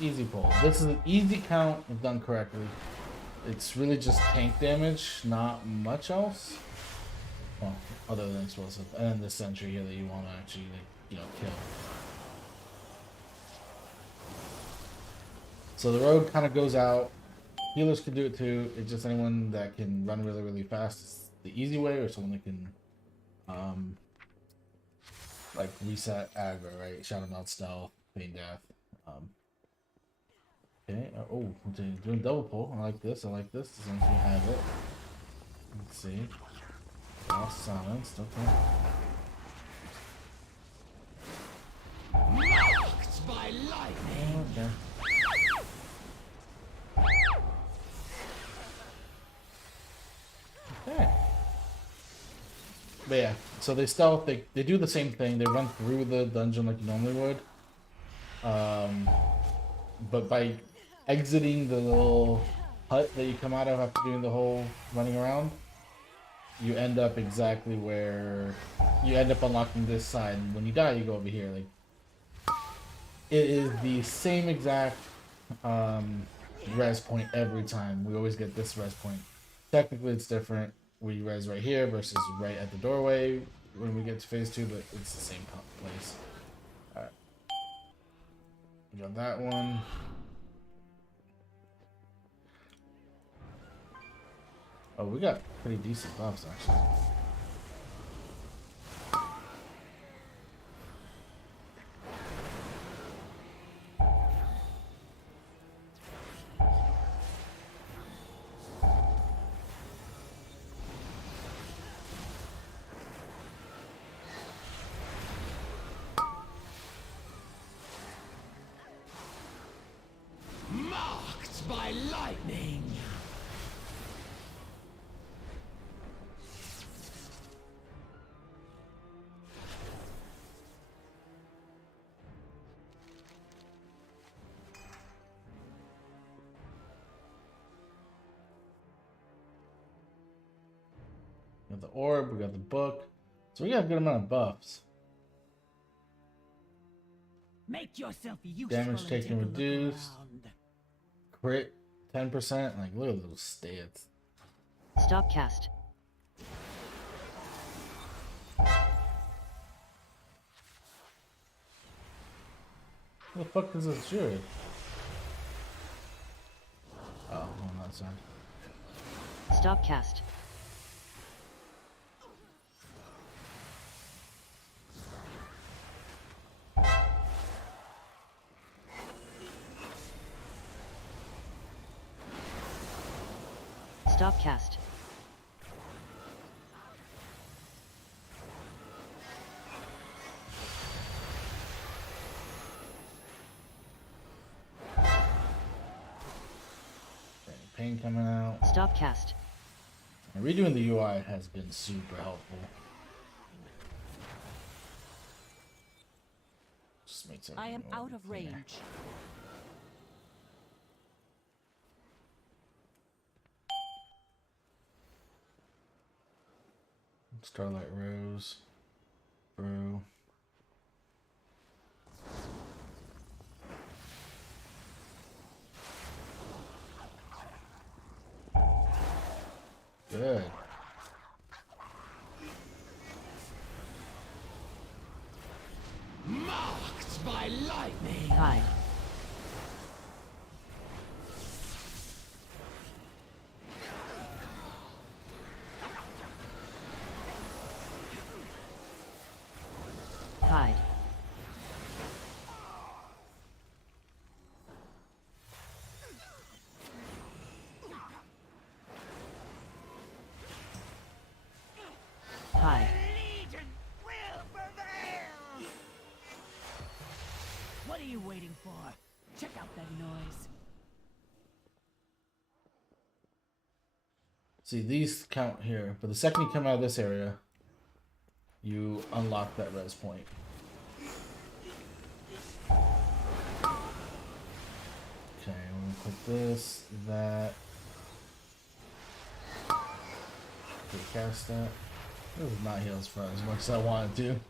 Easy pull. This is an easy count if done correctly. It's really just tank damage, not much else. Well, other than explosive. And then this sentry here that you want to actually, like, you know, kill. So the rogue kind of goes out. Healers can do it too. It's just anyone that can run really, really fast is the easy way, or someone that can, like reset aggro, right? Shadow Melt, stealth, feign death. Okay. Oh, doing double pull. I like this. I like this. As long as we have it. Let's see. Lost silenced. Okay. Marked by lightning. Okay. Okay. But yeah, so they stealth. They do the same thing. They run through the dungeon like you normally would. But by exiting the little hut that you come out of after doing the whole running around, you end up exactly where you end up unlocking this side. And when you die, you go over here. Like, it is the same exact res point every time. We always get this res point. Technically, it's different. We res right here versus right at the doorway when we get to phase 2, but it's the same place. Alright. We got that one. Oh, we got pretty decent buffs, actually. Marked by lightning. We got the orb, we got the book. So we got a good amount of buffs. Make yourself useful. Damage and taken take a look reduced. around. Crit 10%. Like, look at those stats. Stop cast. What the fuck is this jury? Oh, on that side. Stop cast. Stop cast. paint coming out. Stop cast. And redoing the UI has been super helpful. Just makes I am everything a out little of cleaner. range. Starlight Rose. Brew. Good. Marked by lightning. Hide. Hide. Hide. Legion will prevail. What are you waiting for? Check out that noise. See, these count here, but the second you come out of this area, you unlock that res point. Okay, I'm gonna put this, that. Okay, cast that. This is not heals for as much as I wanted to.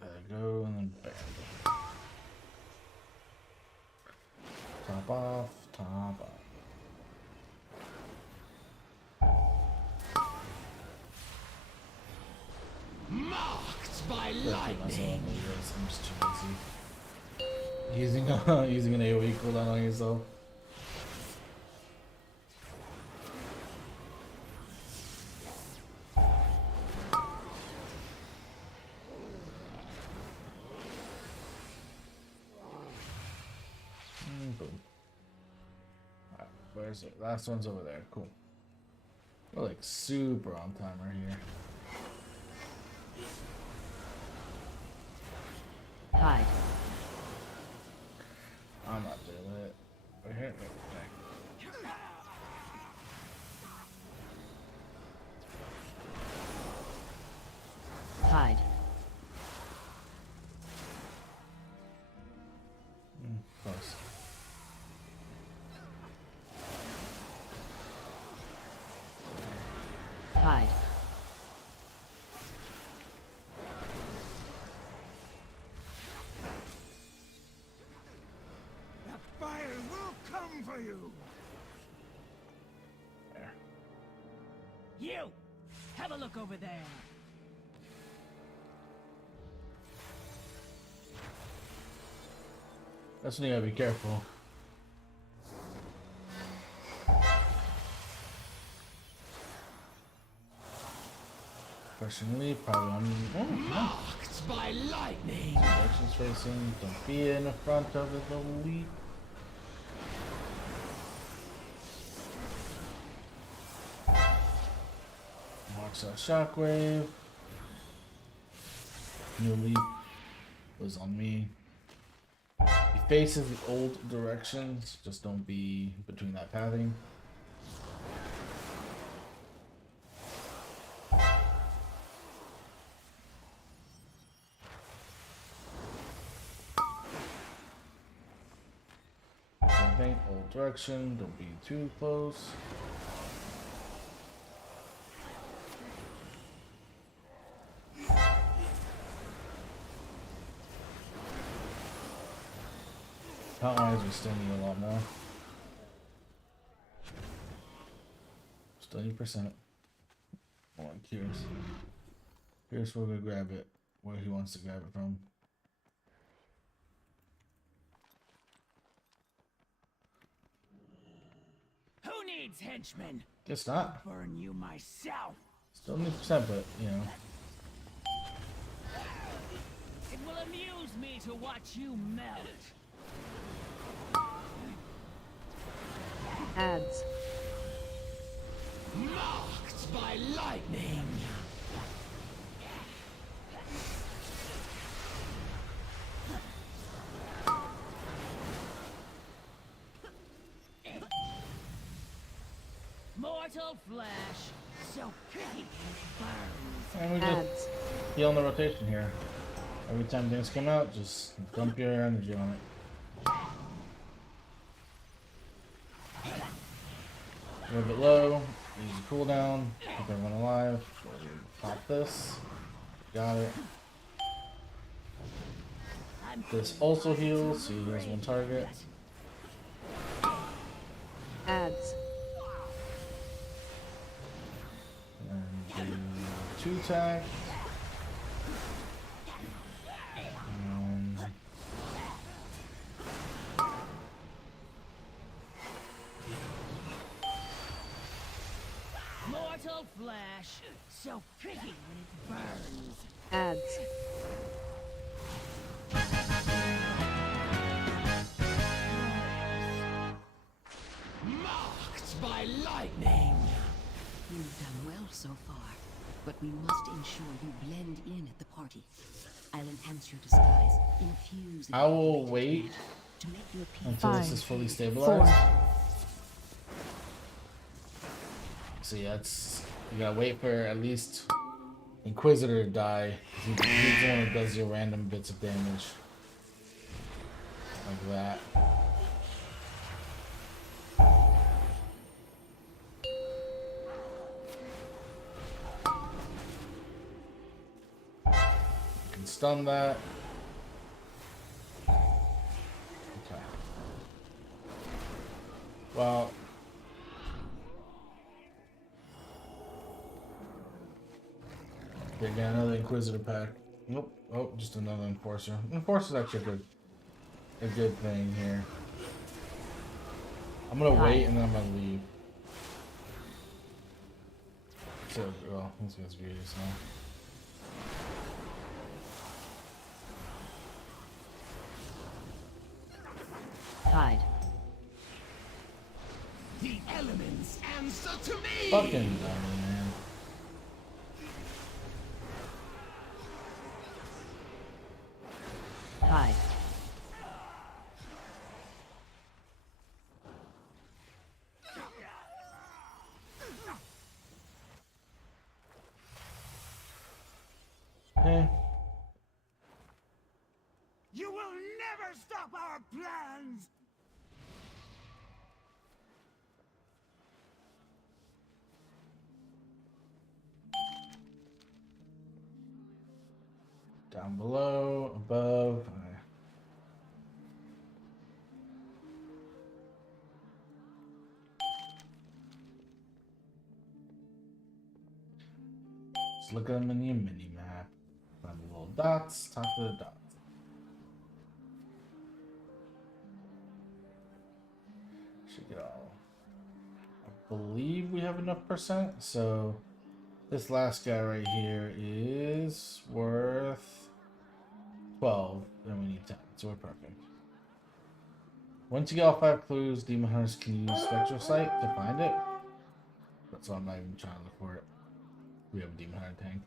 There we go, and then bam. Top off, top off. Marked by Gotta keep myself lightning. on the res, I'm just too busy. Using using an AoE cooldown on yourself. Boom. Alright, where's it? Last one's over there. Cool. We're like super on timer here. Hide. I'm not doing it. Right here. Right, Hide. close. Hide. The fire will come for you. There. You! Have a look over there. That's when you gotta be careful. Personally, probably on. Oh, Marked by lightning. directions facing. Don't be in the front of the lead. Marks that shockwave. New leap was on me. He faces the old directions, just don't be between that pathing. Same old direction, don't be too close. Count wise, we're standing a lot more. Still 80%. Oh, I'm curious. Curious where we're gonna grab it. Where he wants to grab it from. Who needs henchmen? Guess not. Burn you myself. Still 80%, but you know. It will amuse me to watch you melt. Ads. Marked by lightning. flash. So pretty and it burns. And we just Ads. heal in the rotation here. Every time things come out, just dump your energy on it. A little bit low, easy cooldown, keep everyone alive. Pop this. Got it. This also heals, so he heals one target. Ads. And do 2 attacks. And Mortal flash. So pretty when it burns. Ads. Marked by lightning. You've done well so far, but we must ensure you blend in at the party. I'll enhance your disguise, infuse it I with will greater wait magic to make you appear until this 5, is fully 4, stabilized. So yeah, you gotta wait for at least Inquisitor to die. He's the one that does your random bits of damage. Like that. You can stun that. Okay. Well, they got another Inquisitor pack. Nope. Oh, just another Enforcer. Enforcer's actually a good thing here. I'm gonna wait and then I'm gonna leave. So, well, these guys are serious now. Tide. The elements answer to me. Fucking dummy, man. Tide. Okay. You will never stop our plans. Down below, above. Okay. Just look at them in your mini map. Find the little dots, top of the dots. Should get all. I believe we have enough percent, so this last guy right here is worth 12, and we need 10, so we're perfect. Once you get all 5 clues, Demon Hunters can use Spectral Sight to find it. That's why I'm not even trying to look for it. We have a Demon Hunter tank.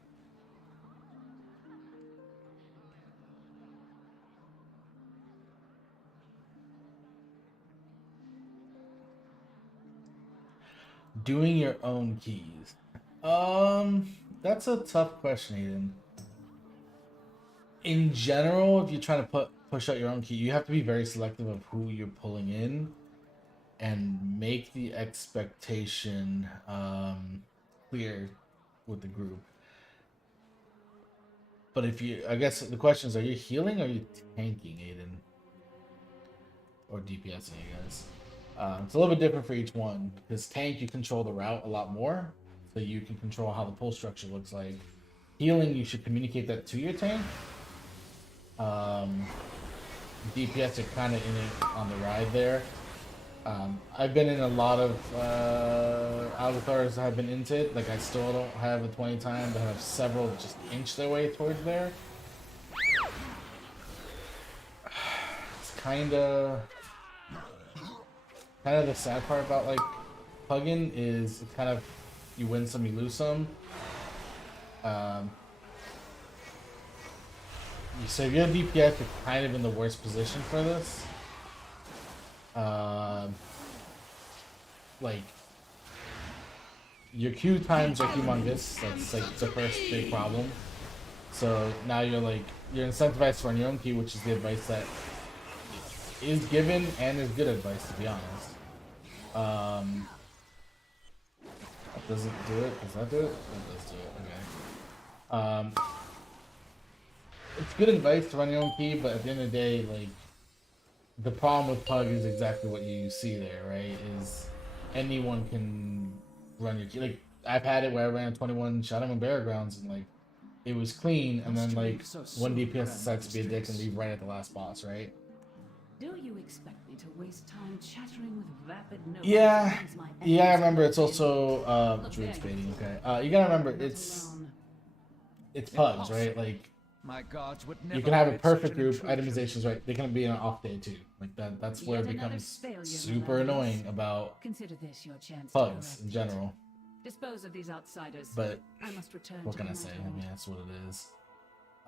Doing your own keys. That's a tough question, Aiden. In general, if you're trying to push out your own key, you have to be very selective of who you're pulling in and make the expectation clear with the group. But if you, I guess the question is, are you healing or are you tanking, Aiden? Or DPSing, I guess. It's a little bit different for each one, because tank, you control the route a lot more, so you can control how the pull structure looks like. Healing, you should communicate that to your tank. DPS are kind of in it on the ride there. I've been in a lot of avatars I've been into it. Like, I still don't have a 20 time, but I have several just inch their way towards there. It's kind of the sad part about like Huggin is it's kind of you win some, you lose some. So if you're a DPS, you're kind of in the worst position for this. Like your queue times are humongous. That's like the first big problem. So now you're incentivized to run your own queue, which is the advice that is given and is good advice, to be honest. Does it do it? Does that do it? It does do it. Okay. It's good advice to run your own key, but at the end of the day, like, the problem with Pug is exactly what you see there, right? Is anyone can run your key. Like, I've had it where I ran 21 Shadow and Barrier Grounds, and like, it was clean, and then like one DPS decides to be a dick and leave right at the last boss, right? Do you expect me to waste time chattering with vapid nobles Yeah, against my yeah, I enemies? remember. It's also Druid Spading. Okay, you gotta remember Not it's alone. Pugs, right? Like, My gods would never you can have a permit such perfect an group. intrusion. Itemizations, right? They can be an off day too. Like that's where it Yet another becomes failure, super Melendez. annoying about Consider this your chance Pugs to in correct it. general. Dispose of these outsiders. But I must return what to can I the say? I Nighthold. mean, that's what it is.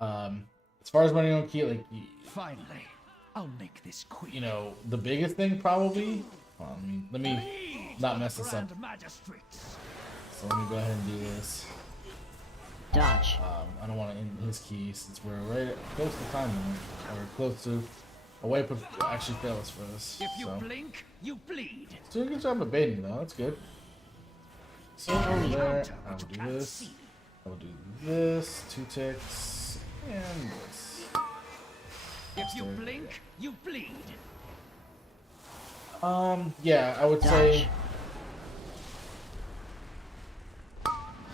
As far as running your own key, like, Finally, I'll make this quick. you know, the biggest thing probably. Hold on, let me Lead not for mess the this up. Grand Magistrates. So let me go ahead and do this. Dodge. I don't want to end his key since we're right close to time limit, or close to a wipe would actually fail us for this. If you So blink, you bleed. doing a good job of baiting though. That's good. So over there, I will do this. I will do this. 2 ticks and this. If you There. blink, you bleed. Yeah, I would say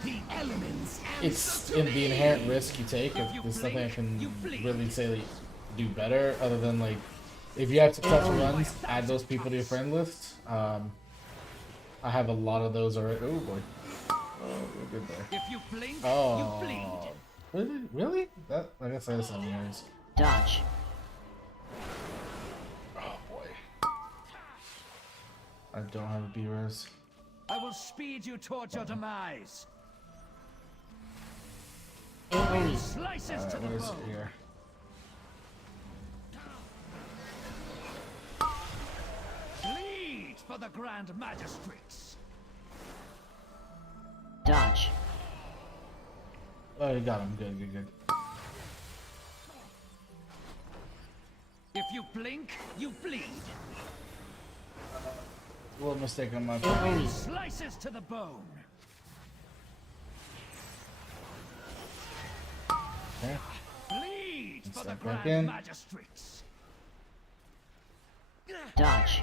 The elements it's in the inherent risk you take. There's nothing I can really say that do better other than like if you have successful runs, add those people to your friend list. I have a lot of those already. Oh boy. Oh, we're good there. If you blink, Oh, you bleed. really? Really? That I guess I have 7 years. Dodge. Oh boy. I don't have a B-res. I will speed you towards your demise. Slices Alright, to the what is it bone. here? Bleed for the Grand Magistrates. Dodge. Oh, you got him. Good, good, good. If you blink, you bleed. A little mistake on my part. Slices to the bone. Okay. Bleed for the Step back Grand in. Magistrates. Dodge.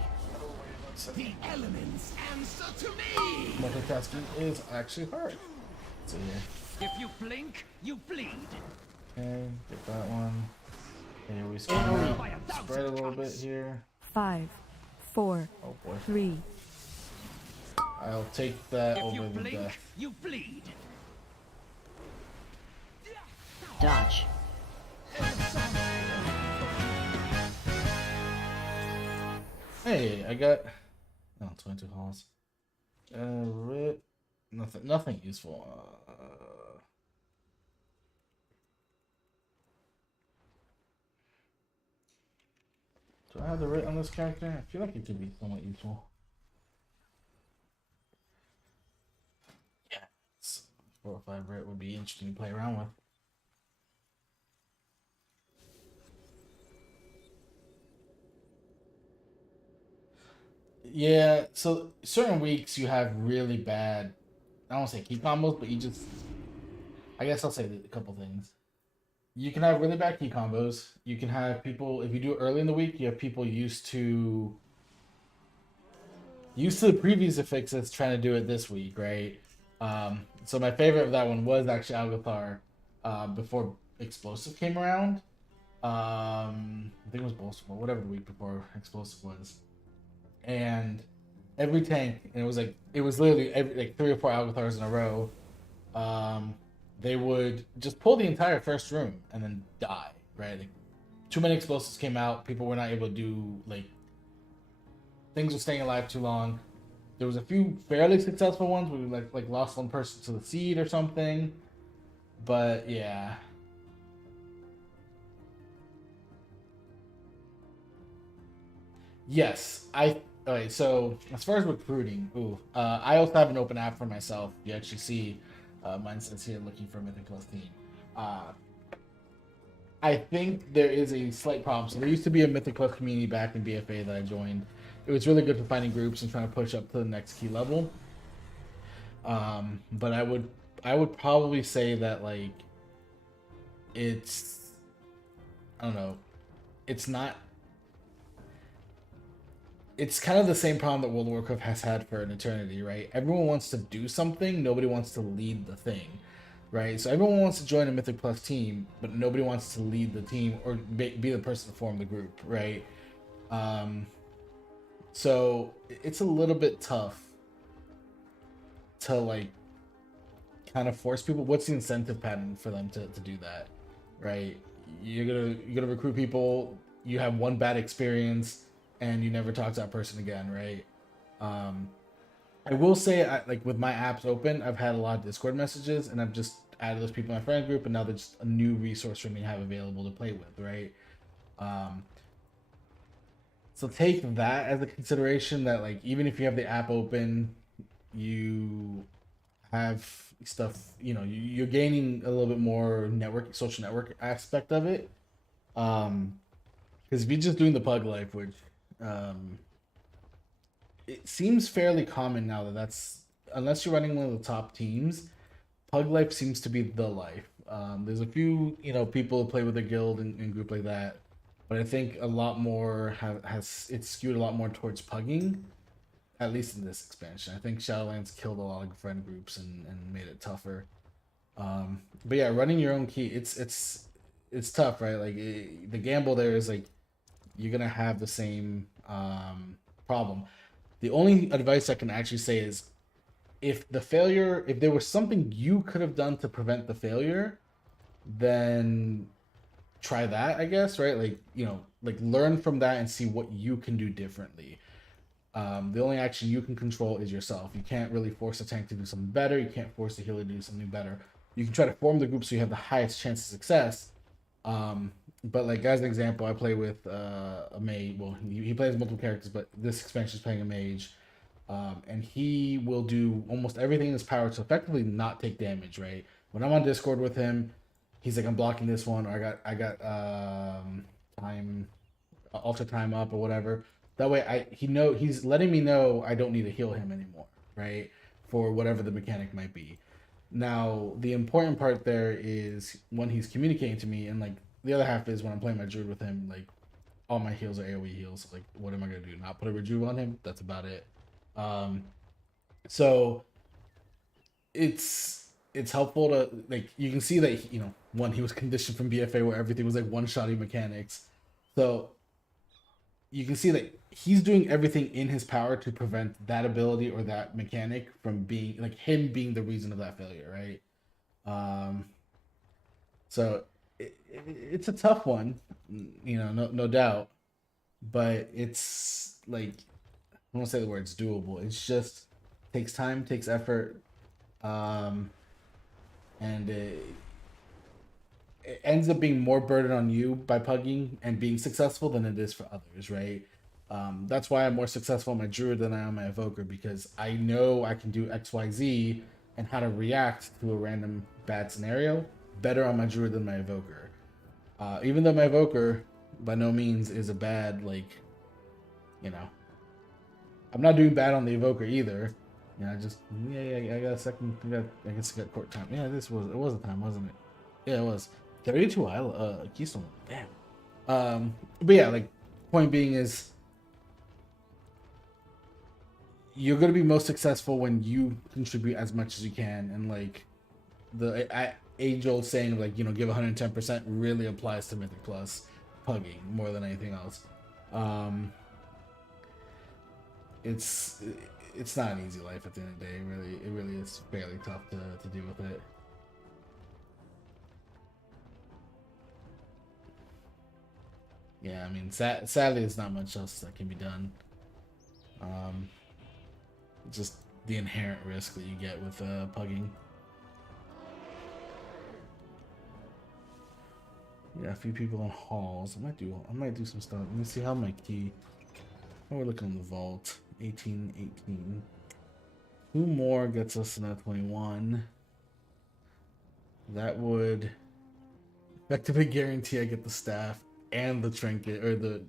The elements answer to me. Multitasking is actually hard. Let's see here. If you blink, you bleed. Okay, get that one. Okay, we spread a little bit here. 5, 4, Oh boy. 3, I'll take that If you over the blink, death. you bleed. Dodge. Hey, I got 22 halls. Nothing useful. Do I have the writ on this character? I feel like it could be somewhat useful. Yeah, 4 or 5 writ would be interesting to play around with. Yeah, so certain weeks you have really bad, I don't want to say key combos, but I guess I'll say a couple things. You can have really bad key combos. You can have people, if you do it early in the week, you have people used to the previous affixes trying to do it this week, right? So my favorite of that one was actually Algathar before Explosive came around. I think it was Baltimore, whatever the week before Explosive was. And every tank, and it was literally like 3 or 4 Algathars in a row. They would just pull the entire first room and then die, right? Like, too many explosives came out. People were not able to do, like, things were staying alive too long. There was a few fairly successful ones where we like lost one person to the seed or something. But yeah. Yes, All right, so as far as recruiting, I also have an open app for myself. You actually see, mine says here looking for a Mythic Plus team. Uh, I think there is a slight problem. So there used to be a Mythic Plus community back in BFA that I joined. It was really good for finding groups and trying to push up to the next key level. But I would probably say that like it's I don't know, it's not it's kind of the same problem that World of Warcraft has had for an eternity, right? Everyone wants to do something, nobody wants to lead the thing, right? So everyone wants to join a Mythic Plus team, but nobody wants to lead the team or be the person to form the group, right? So it's a little bit tough to like kind of force people. What's the incentive pattern for them to do that, right? You're gonna recruit people. You have one bad experience and you never talk to that person again, right? I will say, like with my apps open, I've had a lot of Discord messages, and I've just added those people in my friend group, and now they're just a new resource for me to have available to play with, right? So take that as a consideration that like even if you have the app open, you have stuff, you're gaining a little bit more social network aspect of it. Because if you're just doing the pug life, which it seems fairly common now that's unless you're running one of the top teams, pug life seems to be the life. There's a few people who play with a guild and group like that, but I think a lot more has it's skewed a lot more towards pugging, at least in this expansion. I think Shadowlands killed a lot of friend groups and made it tougher. But yeah, running your own key, it's tough, right? Like the gamble there is like you're gonna have the same problem. The only advice I can actually say is if there was something you could have done to prevent the failure, then try that, I guess, right? Like, like learn from that and see what you can do differently. The only action you can control is yourself. You can't really force a tank to do something better. You can't force the healer to do something better. You can try to form the group so you have the highest chance of success. But like as an example, I play with a mage. Well, he plays multiple characters, but this expansion is playing a mage. And he will do almost everything in his power to effectively not take damage, right? When I'm on Discord with him, he's like, I'm blocking this one, or I got time, alter time up or whatever. That way he's letting me know I don't need to heal him anymore, right? For whatever the mechanic might be. Now, the important part there is when he's communicating to me, and like the other half is when I'm playing my druid with him, like all my heals are AoE heals. Like, what am I gonna do? Not put a rejuve on him? That's about it. So it's helpful to like you can see that one, he was conditioned from BFA where everything was like one-shotty mechanics. So you can see that he's doing everything in his power to prevent that ability or that mechanic from being like him being the reason of that failure, right? So it's a tough one, no doubt, but it's like I won't say the word it's doable. It's just takes time, takes effort, and it ends up being more burden on you by pugging and being successful than it is for others, right? That's why I'm more successful on my druid than I am on my evoker, because I know I can do XYZ and how to react to a random bad scenario better on my druid than my evoker. Even though my evoker by no means is a bad, I'm not doing bad on the evoker either. I got a second. I guess I got court time. Yeah, it was a time, wasn't it? Yeah, it was 32 Keystone. Damn. But yeah, like point being is you're gonna be most successful when you contribute as much as you can, and like the age-old saying of like give 110% really applies to Mythic Plus pugging more than anything else. It's not an easy life at the end of the day. It really is fairly tough to deal with it. Yeah, I mean, sadly, there's not much else that can be done. Just the inherent risk that you get with pugging. Yeah, a few people in halls. I might do some stuff. Let me see how my key How are we looking on the vault? 18, 18. 2 more gets us to that 21. That would effectively guarantee I get the staff and the trinket, or the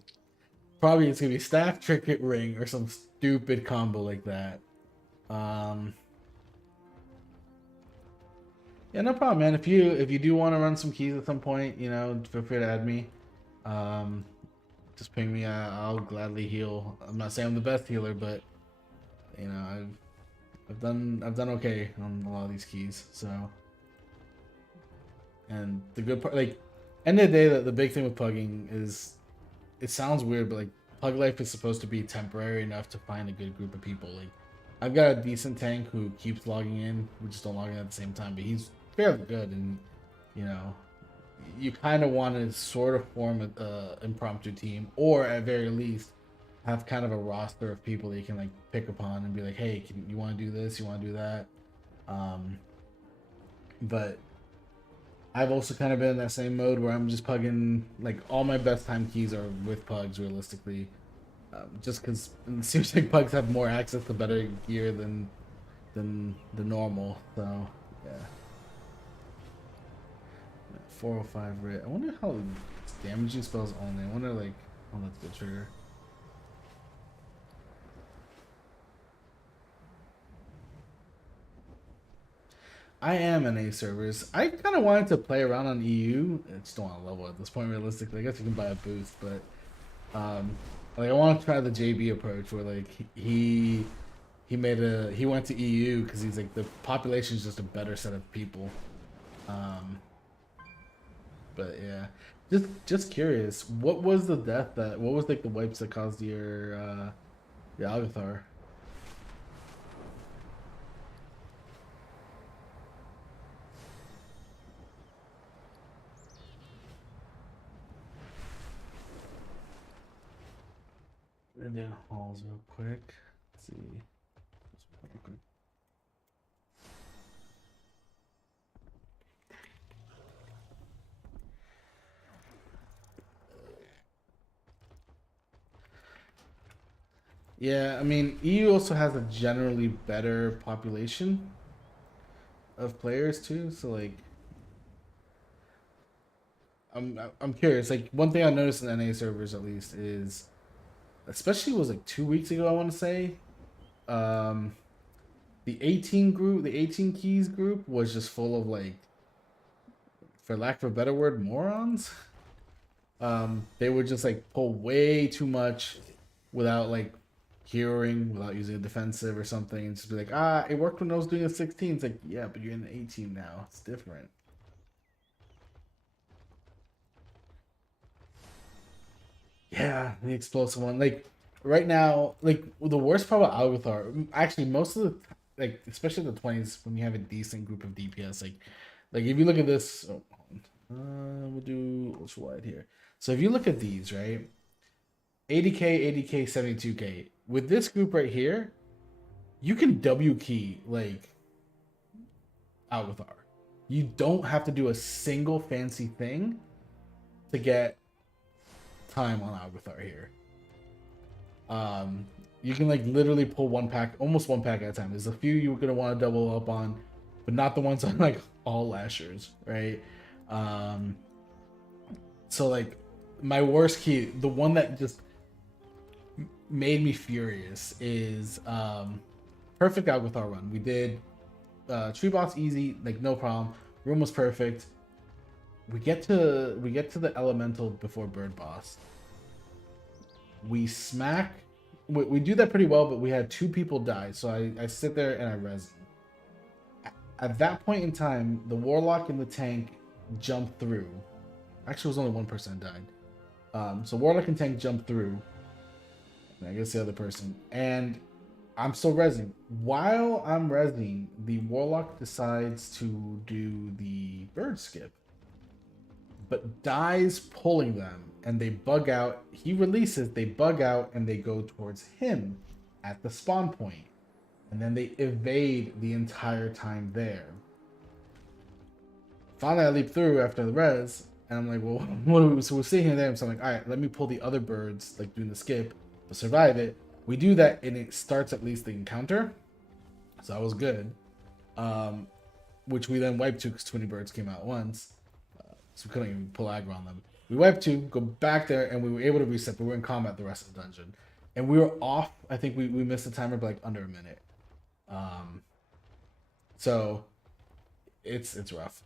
probably it's gonna be staff, trinket, ring, or some stupid combo like that. Yeah, no problem, man. If you do want to run some keys at some point, you know, feel free to add me. Just ping me. I'll gladly heal. I'm not saying I'm the best healer, but you know, I've done okay on a lot of these keys. So, and the good part, like, end of the day, the big thing with pugging is, it sounds weird, but like, pug life is supposed to be temporary enough to find a good group of people. Like, I've got a decent tank who keeps logging in. We just don't log in at the same time, but he's fairly good, and you know, you kind of want to sort of form an impromptu team, or at very least have kind of a roster of people that you can like pick upon and be like, hey, you want to do this, you want to do that. But I've also kind of been in that same mode where I'm just pugging, like, all my best time keys are with pugs realistically, just because it seems like pugs have more access to better gear than the normal. So yeah. 405 writ. I wonder how damaging spells only. I wonder, like, oh, that's a good trigger. I am NA servers. I kind of wanted to play around on EU. I just don't want to level at this point realistically. I guess you can buy a boost, but like, I want to try the JB approach where like he went to EU because he's like, the population is just a better set of people. But yeah, just curious, what was the death what was like the wipes that caused your Algathar? And then halls real quick. Let's see. Real quick. Yeah, I mean, EU also has a generally better population of players too, so like, I'm curious. Like, one thing I noticed in NA servers at least is, especially was like 2 weeks ago, I want to say, the 18 keys group was just full of, like, for lack of a better word, morons. They would just like pull way too much without like hearing, without using a defensive or something, and just be like, it worked when I was doing a 16. It's like, yeah, but you're in the 18 now. It's different. Yeah, the explosive one. Like, right now, like, the worst part about Algathar, actually, most of the, like, especially the 20s, when you have a decent group of DPS, like if you look at this, we'll do ultra wide here. So if you look at these, right, 80k, 80k, 72k. With this group right here, you can W key, like, Algathar. You don't have to do a single fancy thing to get time on Algathar here. You can like literally pull one pack, almost one pack at a time. There's a few you're gonna want to double up on, but not the ones on like all lashers, right? So like, my worst key, the one that just made me furious, is perfect Algathar run. We did tree boss easy, like no problem. Room was perfect. We get to the elemental before bird boss. We smack. We do that pretty well, but we had 2 people die, so I sit there and I res them. At that point in time, the warlock and the tank jumped through. Actually, it was only one person died. So warlock and tank jumped through. And I guess the other person. And I'm still resing. While I'm resing, the warlock decides to do the bird skip, but dies pulling them, and they bug out. He releases, they bug out, and they go towards him at the spawn point, and then they evade the entire time there. Finally, I leap through after the res, and I'm like, well, what do we, so we're sitting here there, so I'm like, all right, let me pull the other birds, like doing the skip, to survive it. We do that, and it starts at least the encounter, so that was good. Which we then wiped 2 because 20 birds came out once, so we couldn't even pull aggro on them. We wiped 2, go back there, and we were able to reset, but we were in combat the rest of the dungeon. And we were off, I think we missed the timer by like under a minute. So it's rough.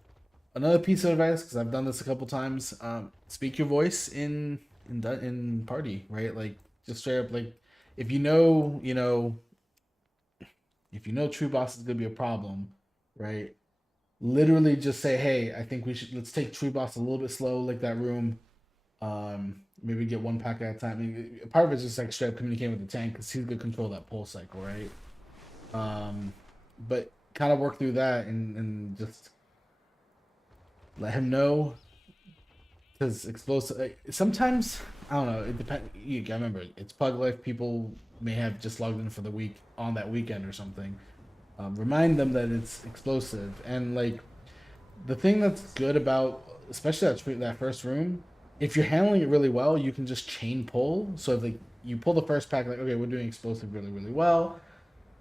Another piece of advice, because I've done this a couple times, speak your voice in party, right? Like, just straight up, like, if you know true boss is gonna be a problem, right? Literally just say, hey, I think let's take true boss a little bit slow, like that room. Maybe get 1 pack at a time. I mean, part of it's just like straight up communicating with the tank, because he's gonna control that pulse cycle, right? But kind of work through that and just let him know, because explosive. Sometimes I don't know. It depends. I remember it's Pug Life. People may have just logged in for the week on that weekend or something. Remind them that it's explosive, and like the thing that's good about especially that first room, if you're handling it really well, you can just chain pull. So if like you pull the first pack, like, okay, we're doing explosive really, really well.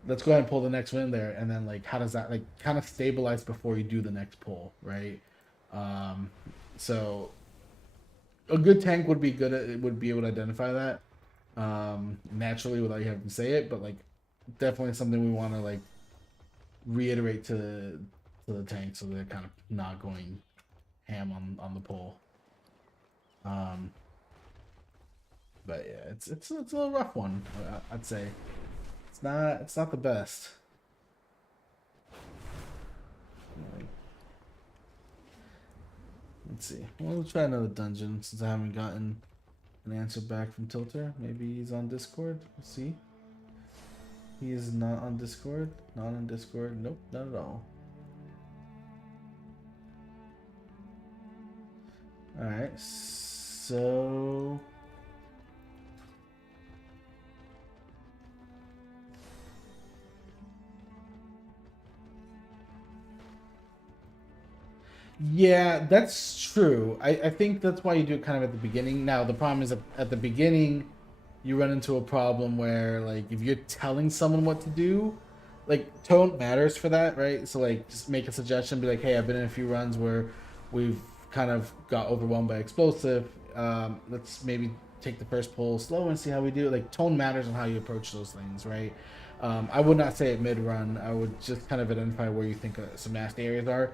Let's go ahead and pull the next one in there, and then like how does that like kind of stabilize before you do the next pull, right? So a good tank would be good at it, would be able to identify that naturally without you having to say it, but like definitely something we want to like reiterate to the tank so they're kind of not going ham on the pull. But yeah, it's a little rough one. I'd say it's not the best. Let's see. We'll try another dungeon since I haven't gotten an answer back from Tilter. Maybe he's on Discord. Let's see. He is not on Discord. Not on Discord. Nope, not at all. Alright, so... Yeah, that's true. I think that's why you do it kind of at the beginning. Now, the problem is at the beginning, you run into a problem where, like, if you're telling someone what to do, like, tone matters for that, right? So, like, just make a suggestion, be like, hey, I've been in a few runs where we've kind of got overwhelmed by explosive. Let's maybe take the first pull slow and see how we do. Like, tone matters on how you approach those things, right? I would not say it mid-run. I would just kind of identify where you think some nasty areas are.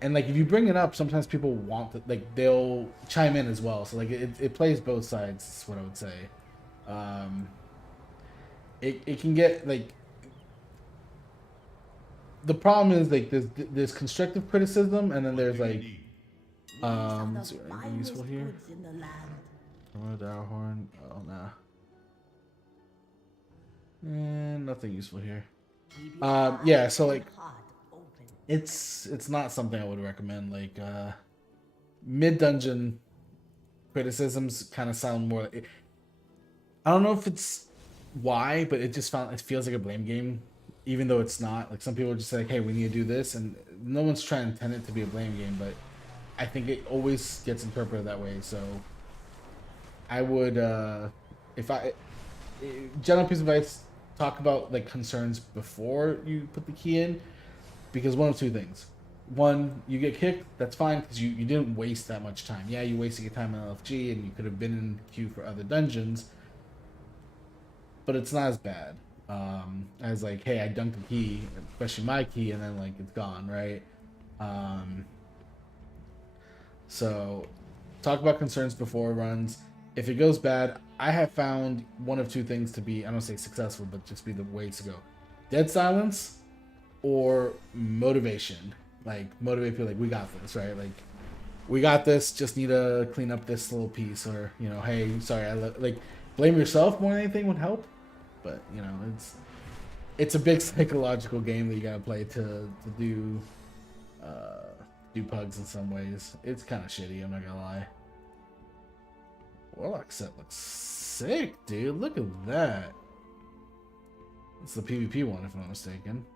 And like if you bring it up, sometimes people want to, like they'll chime in as well. So like it plays both sides. Is what I would say. It can get like the problem is like there's constructive criticism and then there's like is there anything useful here? Horn. Oh nah. Nothing useful here. Yeah. So like. It's not something I would recommend. Like mid dungeon criticisms kind of sound more. I don't know if it's why, but it feels like a blame game, even though it's not. Like some people just say, like, "Hey, we need to do this," and no one's trying to intend it to be a blame game, but I think it always gets interpreted that way. So I would, general piece of advice, talk about like concerns before you put the key in. Because one of two things. One, you get kicked, that's fine, because you didn't waste that much time. Yeah, you wasted your time on LFG, and you could have been in queue for other dungeons. But it's not as bad. As like, hey, I dunked a key, especially my key, and then like it's gone, right? So, talk about concerns before runs. If it goes bad, I have found one of two things to be, I don't say successful, but just be the ways to go. Dead silence, or motivation. Like motivate people, like we got this, right? Like we got this, just need to clean up this little piece, or you know, hey, sorry, like blame yourself more than anything would help. But you know, it's a big psychological game that you gotta play to do pugs in some ways. It's kind of shitty, I'm not gonna lie. Warlock set looks sick, dude. Look at that. It's the PvP one, if I'm not mistaken.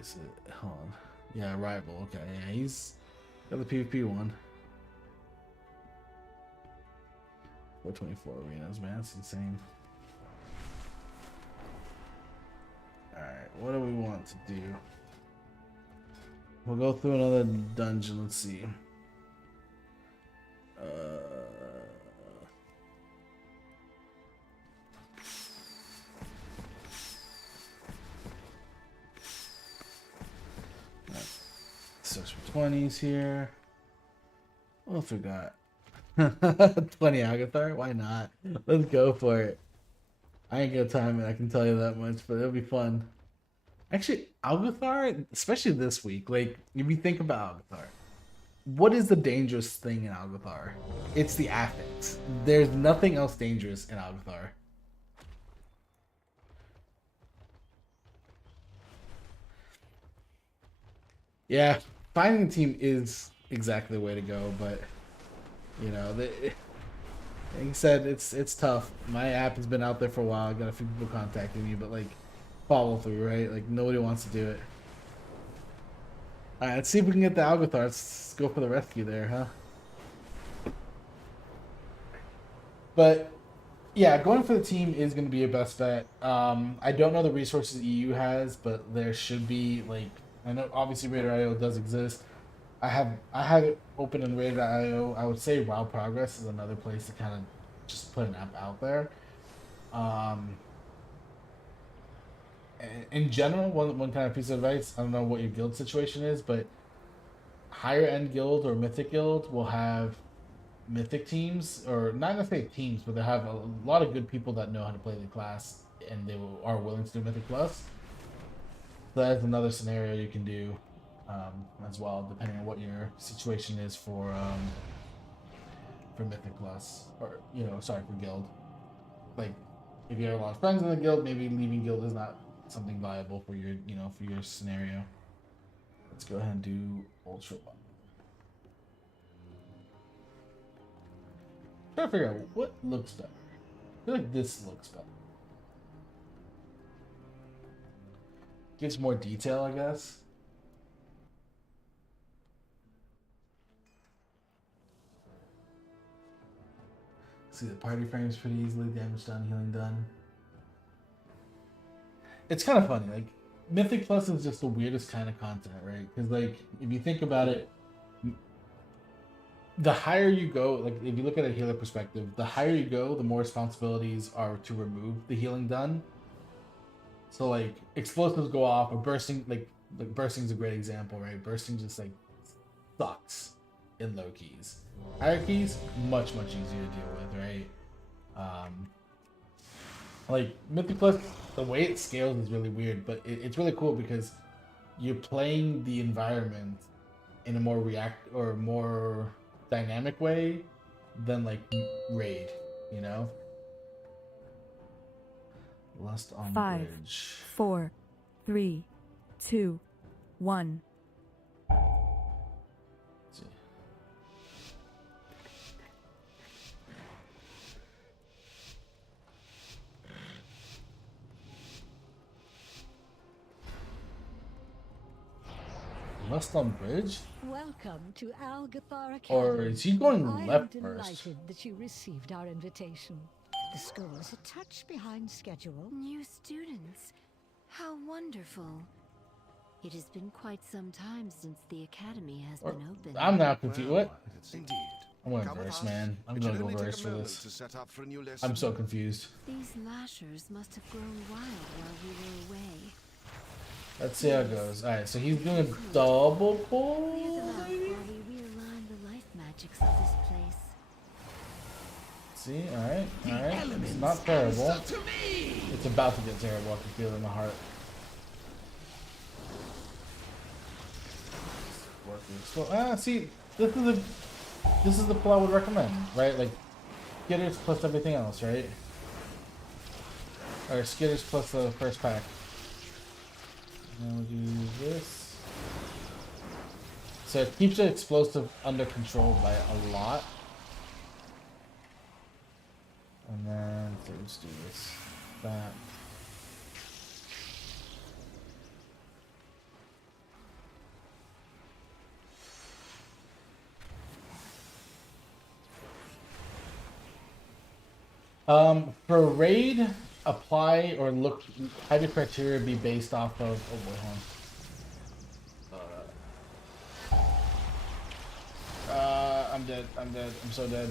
Is it? Hold on. Yeah, rival. Okay, yeah, he's got the PvP one. 424 arenas, man. That's insane. Alright, what do we want to do? We'll go through another dungeon. Let's see. Search for 20s here. What else we got? 20 Agathar? Why not? Let's go for it. I ain't gonna time it, I can tell you that much, but it'll be fun. Actually, Algathar, especially this week, like, if you think about Algathar, what is the dangerous thing in Algathar? It's the affix. There's nothing else dangerous in Algathar. Yeah, finding a team is exactly the way to go, but you know, like I said, it's tough. My app has been out there for a while. I got a few people contacting me, but like follow through, right? Like nobody wants to do it. All right, let's see if we can get the Algathar. Let's go for the rescue there, huh? But yeah, going for the team is going to be your best bet. I don't know the resources EU has, but there should be, like, I know obviously Raider.io does exist. I have it open in Raider.io. I would say WoW Progress is another place to kind of just put an app out there. In general, one kind of piece of advice, I don't know what your guild situation is, but higher end guild or mythic guild will have mythic teams, or not necessarily teams, but they have a lot of good people that know how to play the class, and they are willing to do Mythic Plus. So that's another scenario you can do as well, depending on what your situation is for Mythic Plus, or sorry, for guild. Like if you have a lot of friends in the guild, maybe leaving guild is not something viable for your for your scenario. Let's go ahead and do Ultra One. Try to figure out what looks better. I feel like this looks better. Gives more detail, I guess. See the party frames pretty easily. Damage done, healing done. It's kind of funny. Like Mythic Plus is just the weirdest kind of content, right? Because like if you think about it, the higher you go, like if you look at a healer perspective, the higher you go, the more responsibilities are to remove the healing done. So like explosives go off, or bursting, like bursting's a great example, right? Bursting just like sucks in low keys. Higher keys, much easier to deal with, right? Like Mythic Plus, the way it scales is really weird, but it's really cool because you're playing the environment in a more dynamic way than like raid, Lust on 5, bridge. 4, 3, 2, 1. Let's see. Lust on bridge? Welcome to Algathar Academy. Or is he going left I'm first? delighted that you received our invitation. The school is a touch behind schedule. New students. How wonderful. It has been quite some time since the academy has been open. I'm now confused. What? Indeed. I'm going verse, man. I'm going to go verse for this. I'm so confused. These lashers must have grown wild while we were away. Let's see how it goes. Alright, so he's doing a double pull. Clear them out while we realign the life magics of this place. See, alright. It's not terrible. It's about to get terrible. I can feel it in my heart. See, this is the pull I would recommend, right? Like, Skitters plus everything else, right? Or Skitters plus the first pack. And we'll do this. So it keeps the explosive under control by a lot. And then so let's do this. That. For raid, apply or look, have your criteria be based off of. Oh boy, hold on. I'm dead. I'm dead. I'm so dead.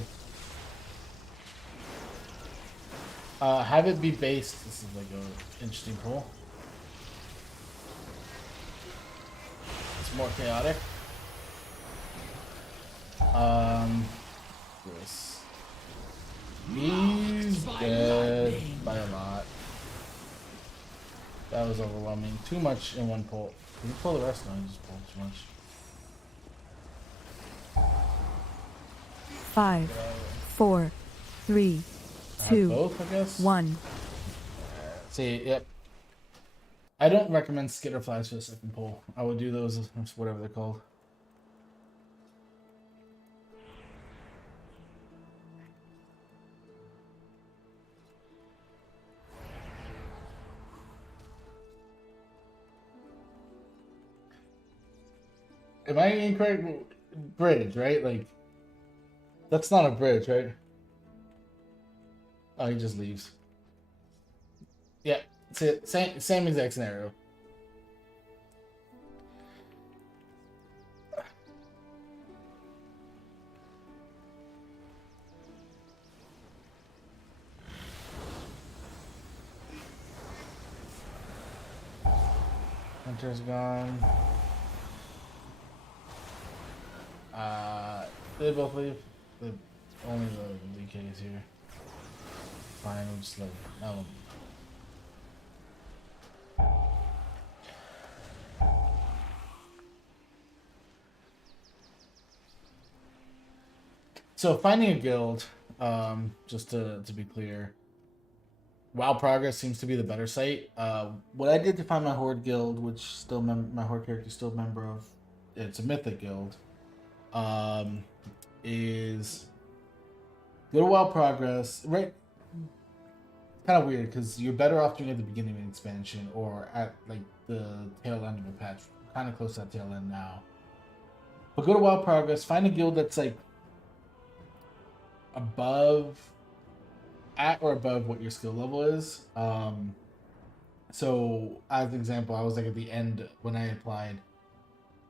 Have it be based. This is like a interesting pull. It's more chaotic. This. He's dead by a lot. That was overwhelming. Too much in one pull. Can you pull the rest? No, you just pulled too much. 5, 4, 3, I have 2, both, I guess. 1. See, yep. I don't recommend skitter flies for the second pull. I would do those, whatever they're called. Am I incorrect? Bridge, right? Like, that's not a bridge, right? Oh, he just leaves. Yeah, same exact scenario. Hunter's gone. They both leave. Only the DK is here. Fine, we'll just like no. So finding a guild, just to be clear, WoW Progress seems to be the better site. What I did to find my Horde guild, which still my Horde character is still a member of, it's a Mythic guild. Is go to WoW Progress, right? Kind of weird because you're better off doing it at the beginning of an expansion or at like the tail end of a patch, kind of close to that tail end now. But go to WoW Progress, find a guild that's like at or above what your skill level is. So as an example, I was like at the end when I applied.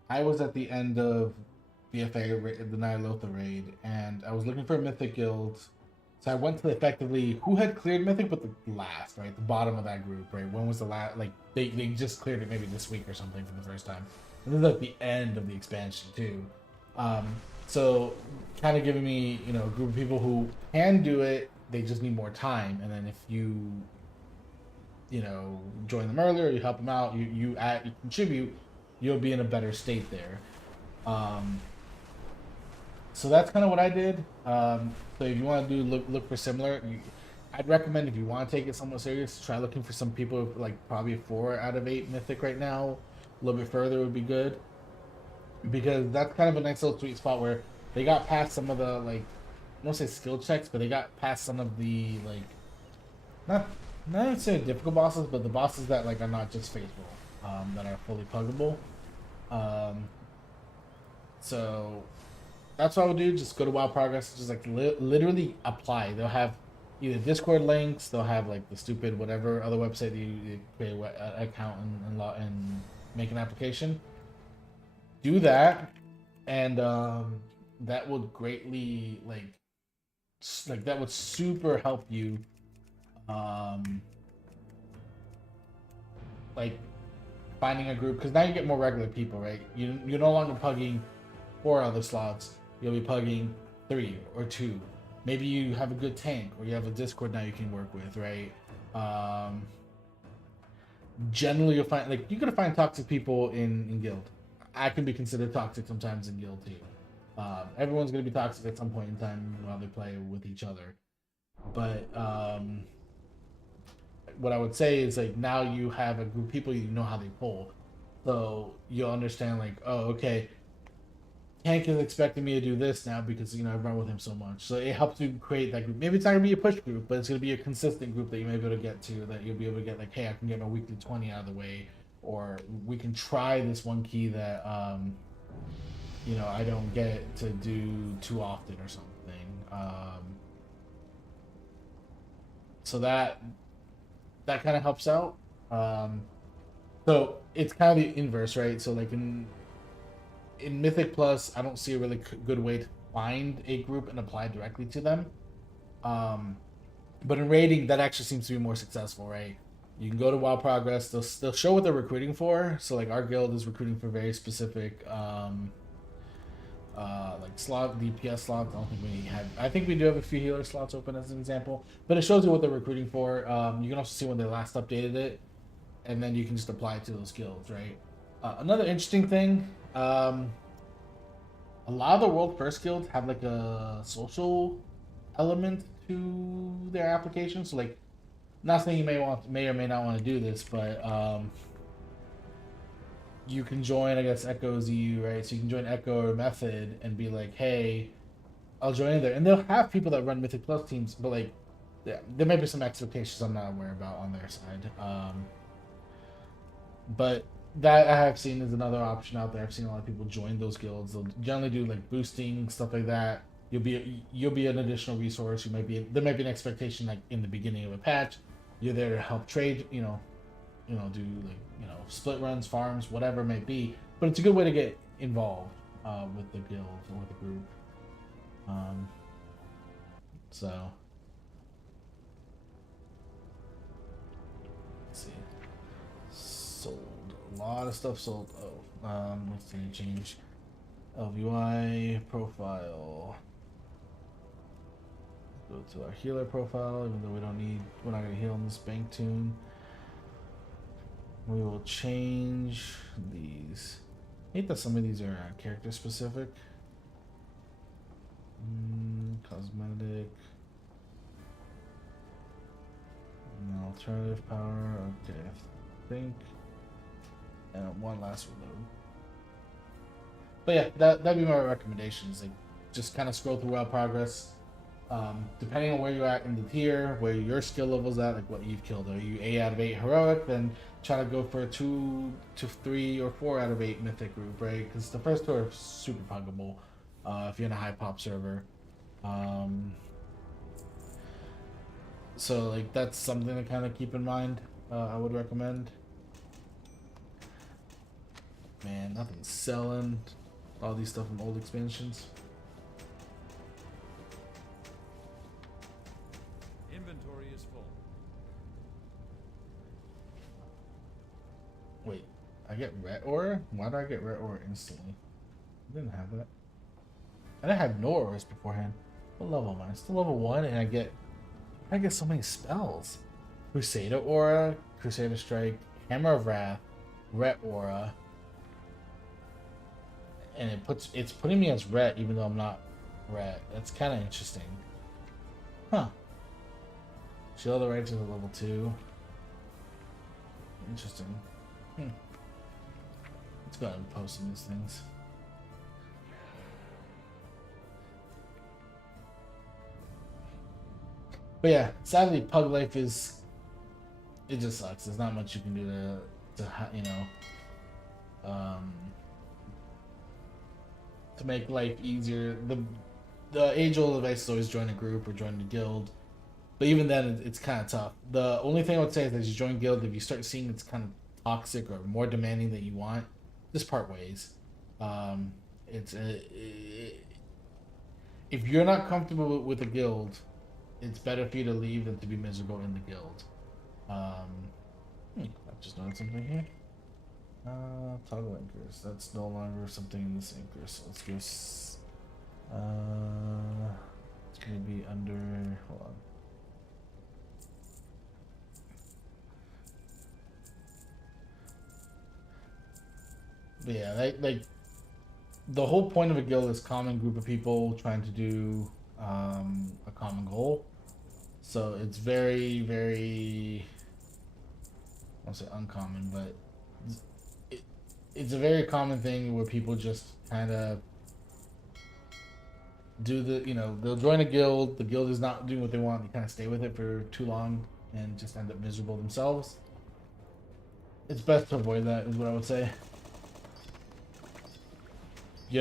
I was at the end of BFA, the Nyalotha raid, and I was looking for a Mythic guild. So I went to effectively who had cleared Mythic, but the last, right, the bottom of that group, right. When was the last? Like they just cleared it maybe this week or something for the first time. And this is at the end of the expansion too. So kind of giving me, a group of people who can do it. They just need more time. And then if you join them earlier, you help them out, you contribute, you'll be in a better state there. So that's kind of what I did. So if you want to look for similar, I'd recommend if you want to take it somewhat serious, try looking for some people like probably 4 out of 8 Mythic right now. A little bit further would be good, because that's kind of a nice little sweet spot where they got past some of the like, I don't say skill checks, but they got past some of the like, not necessarily difficult bosses, but the bosses that like are not just faithful, that are fully pluggable. So that's what I would do. Just go to WoW Progress. Just like literally apply. They'll have either Discord links. They'll have like the stupid whatever other website that you create an account and make an application. Do that, and that would greatly like that would super help you. Like finding a group, because now you get more regular people, right? You're no longer pugging 4 other slots. You'll be pugging 3 or 2. Maybe you have a good tank, or you have a Discord now you can work with, right? Generally, you'll find like you're gonna find toxic people in guild. I can be considered toxic sometimes in guild too. Everyone's gonna be toxic at some point in time while they play with each other. But what I would say is like now you have a group of people, you know how they pull, so you'll understand like, oh, okay, Hank is expecting me to do this now because I've run with him so much. So it helps you create that group. Maybe it's not gonna be a push group, but it's gonna be a consistent group that you may be able to get to. That you'll be able to get like, hey, I can get my weekly 20 out of the way, or we can try this one key that I don't get to do too often or something. So that kind of helps out. So it's kind of the inverse, right? So like in Mythic Plus, I don't see a really good way to find a group and apply directly to them. But in raiding, that actually seems to be more successful, right? You can go to WoW Progress. They'll show what they're recruiting for. So like our guild is recruiting for very specific like slot DPS slots. I don't think we have. I think we do have a few healer slots open as an example, but it shows you what they're recruiting for. You can also see when they last updated it, and then you can just apply it to those guilds, right? Another interesting thing, a lot of the world first guilds have like a social element to their application. So like, not saying you may or may not want to do this, but you can join, I guess, Echo's EU, right? So you can join Echo or Method and be like, hey, I'll join in there. And they'll have people that run Mythic Plus teams, but like, yeah, there may be some expectations I'm not aware about on their side. But that I have seen is another option out there. I've seen a lot of people join those guilds. They'll generally do like boosting, stuff like that. You'll be an additional resource. There might be an expectation like in the beginning of a patch. You're there to help trade, do like, split runs, farms, whatever it may be. But it's a good way to get involved with the guild or with the group. So let's see. Sold. A lot of stuff sold. Oh, let's see. Change LVI profile. Go to our healer profile, even though we're not gonna heal in this bank tune. We will change these. I hate that some of these are character specific. Cosmetic. Alternative power. Okay, I think. And one last reload. But yeah, that'd be my recommendations. Like, just kind of scroll through WoW Progress. Depending on where you're at in the tier, where your skill level's at, like what you've killed. Are you 8 out of 8 heroic? Then try to go for a 2 to 3 or 4 out of 8 mythic group, right? Because the first two are super puggable if you're in a high pop server. So like that's something to kind of keep in mind. I would recommend. Man, nothing's selling. All these stuff from old expansions. Inventory is full. Wait, I get red aura? Why do I get red aura instantly? I didn't have that. I didn't have no auras beforehand. What level am I? Still level 1 and I get so many spells. Crusader aura, Crusader strike, Hammer of Wrath, red aura. And it's putting me as red even though I'm not red. That's kind of interesting. Huh. Shield of the Righteous is level 2. Interesting. Let's go ahead and post some of these things. But yeah, sadly, Pug Life it just sucks. There's not much you can do to make life easier. The age-old advice is always join a group or join a guild. But even then, it's kind of tough. The only thing I would say is that you join guild, if you start seeing it's kind of toxic or more demanding than you want, just part ways. If you're not comfortable with a guild, it's better for you to leave than to be miserable in the guild. I just noticed something here. Toggle anchors. That's no longer something in this anchor. So let's go. It's gonna be under. Hold on. But yeah, like the whole point of a guild is common group of people trying to do a common goal. So it's very, very, I won't say uncommon, but it's a very common thing where people just kind of do they'll join a guild, the guild is not doing what they want, they kind of stay with it for too long and just end up miserable themselves. It's best to avoid that, is what I would say. If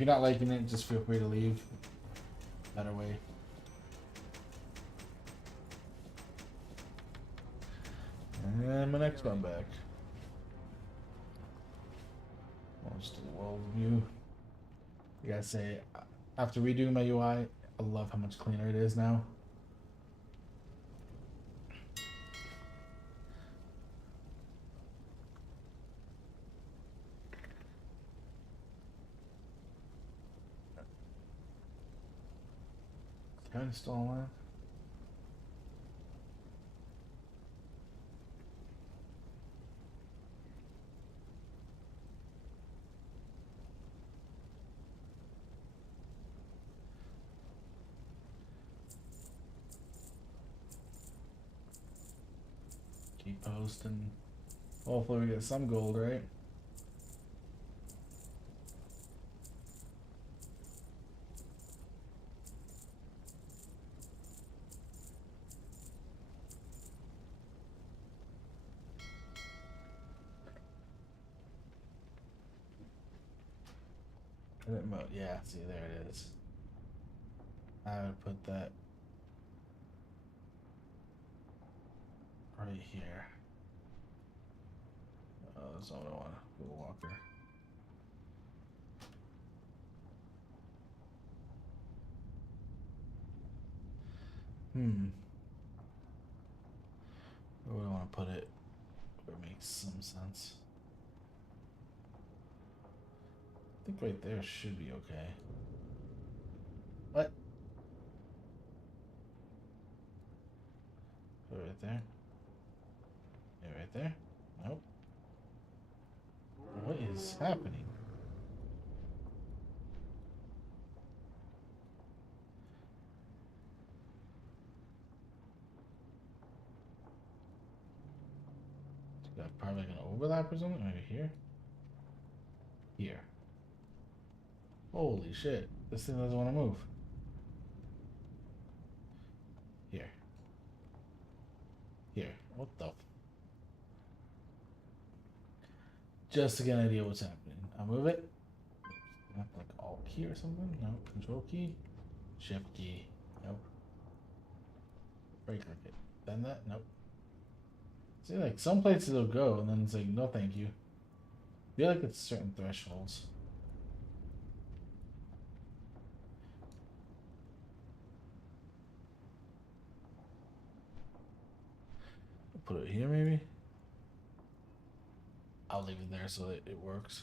you're not liking it, just feel free to leave. Better way. And my next one back. Most of the world view. I gotta say, after redoing my UI, I love how much cleaner it is now. Can I install that? Keep posting. Hopefully we get some gold, right? Edit mode. Yeah, see, there it is. I would put that right here. Oh, that's not what I want. Google Walker. Where do I want to put it? Where it makes some sense. I think right there should be okay. What? Put it right there. Yeah, right there. Nope. What is happening? Got probably like an overlap or something. Maybe here. Here. Holy shit! This thing doesn't want to move. Here. Here. What the? Just to get an idea what's happening. I'll move it. Like Alt key or something? No. Control key. Shift key. Nope. Right click it. Then that? Nope. See, like some places will go and then it's like, no thank you. I feel like it's certain thresholds. Put it here maybe? I'll leave it there so that it works.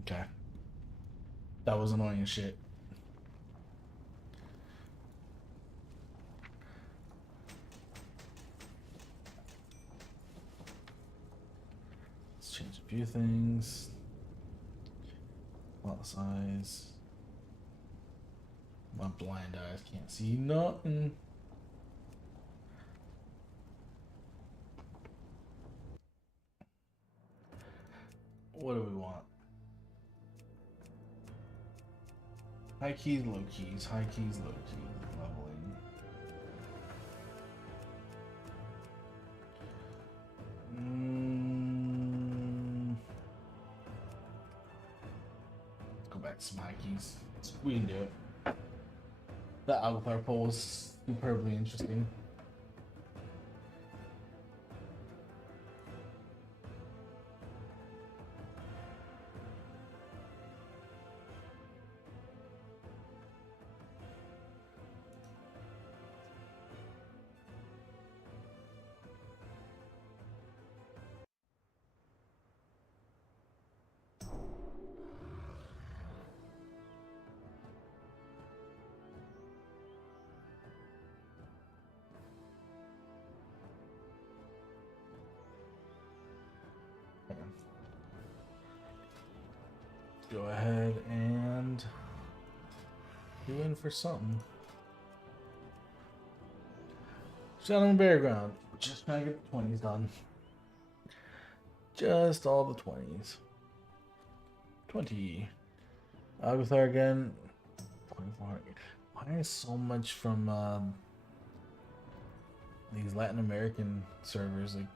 Okay. That was annoying as shit. Let's change a few things. Font size. My blind eyes can't see nothing. What do we want? High keys, low keys, high keys, low keys, leveling. Let's go back to my keys. We can do it. The avatar poll was superbly interesting. Go ahead and go in for something. Shadow and Bare Ground. Just trying to get the 20s done. Just all the 20s. 20. Agathar again. 2400. Why is so much from these Latin American servers? Like,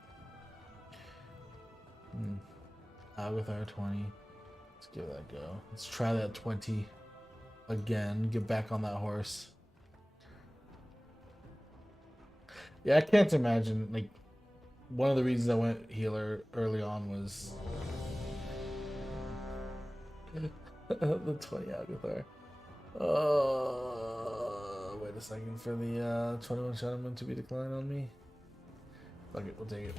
Agathar 20. Let's give that a go. Let's try that 20 again. Get back on that horse. Yeah, I can't imagine. Like, one of the reasons I went healer early on was the 20 Agathar. Wait a second for the 21 Shadowman to be declined on me. Fuck it, we'll take it.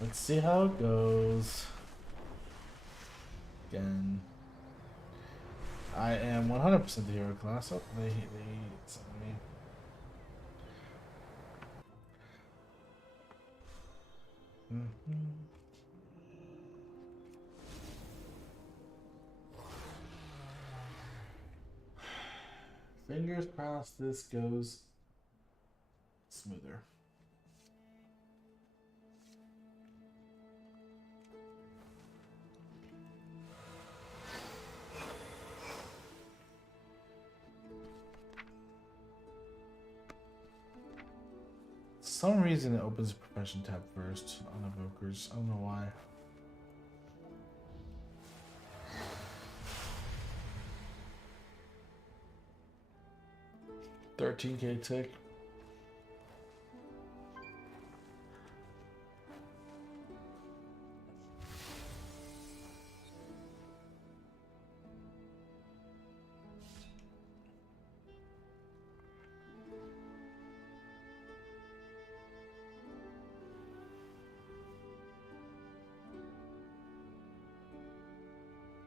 Let's see how it goes. Again, I am 100% the hero class. Oh, they sent me. Fingers crossed this goes smoother. For some reason it opens the profession tab first on evokers. I don't know why. $13K tick.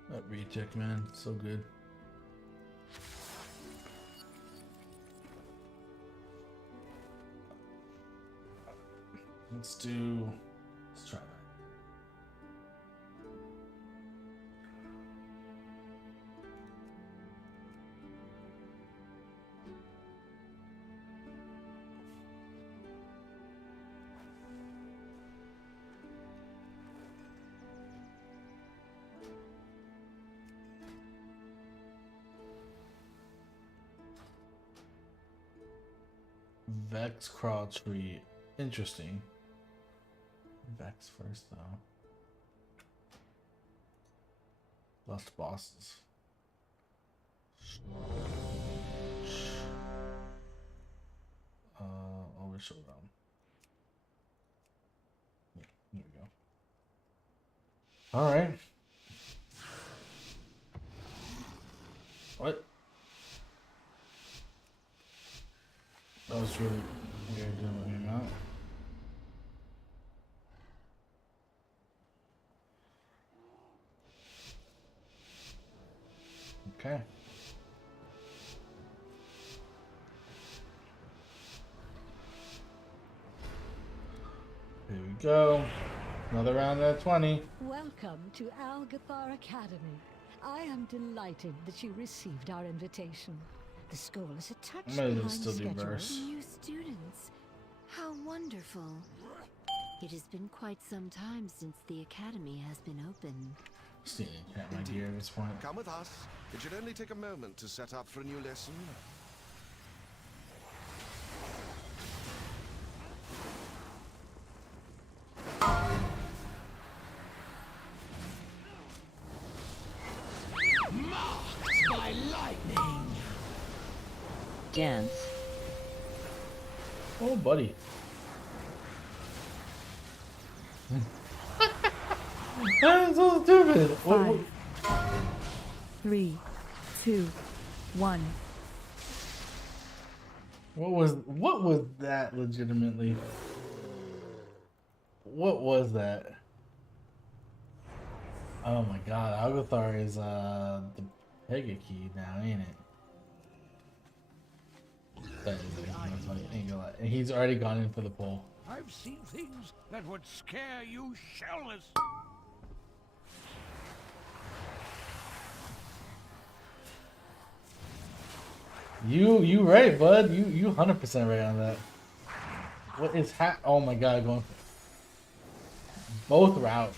That recheck, man, so good. Let's try that. Vex Crawl Tree. Interesting. Vex first, though. Lost bosses. Over showdown. Yeah, here we go. Alright. What? That was really weird doing that. Okay. Here we go. Another round at 20. Welcome to Algathar Academy. I am delighted that you received our invitation. The school is a touch behind still do schedule. verse. New students. How wonderful. It has been quite some time since the academy has been open. Stealing cat my gear at this point. Come with us. It should only take a moment to set up for a new lesson. Marked by lightning. Dance. Oh, buddy. That is so stupid. 5, 3, 2, 1. What was that legitimately? What was that? Oh my god, Algathar is the Pega key now, ain't it? That is it. That's funny. Ain't gonna lie. And he's already gone in for the pull. I've seen things that would scare you shellless. You right, bud. You 100% right on that. What is oh my god, going both routes.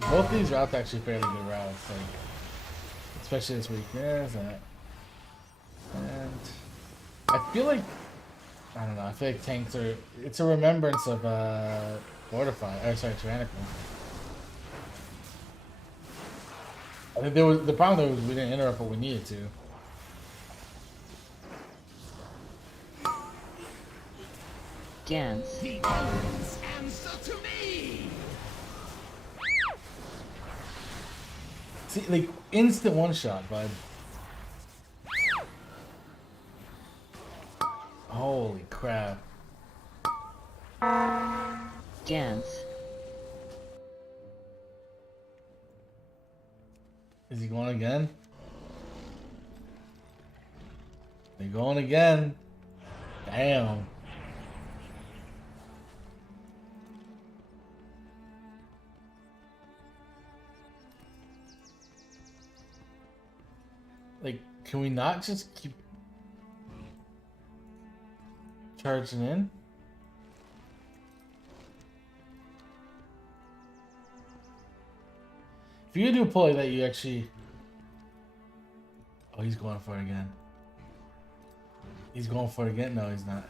Both these routes are actually fairly good routes, like especially this week. There's that. And I feel like I don't know, I feel like tanks are it's a remembrance of Fortify, or sorry, Tyrannical. I think the problem there was we didn't interrupt what we needed to. Dance. The elements answer to me! See, like, instant one-shot, bud. Holy crap. Dance. Is he going again? They're going again. Damn. Like, can we not just keep charging in? If you do a pull like that, you actually... Oh, he's going for it again. He's going for it again? No, he's not.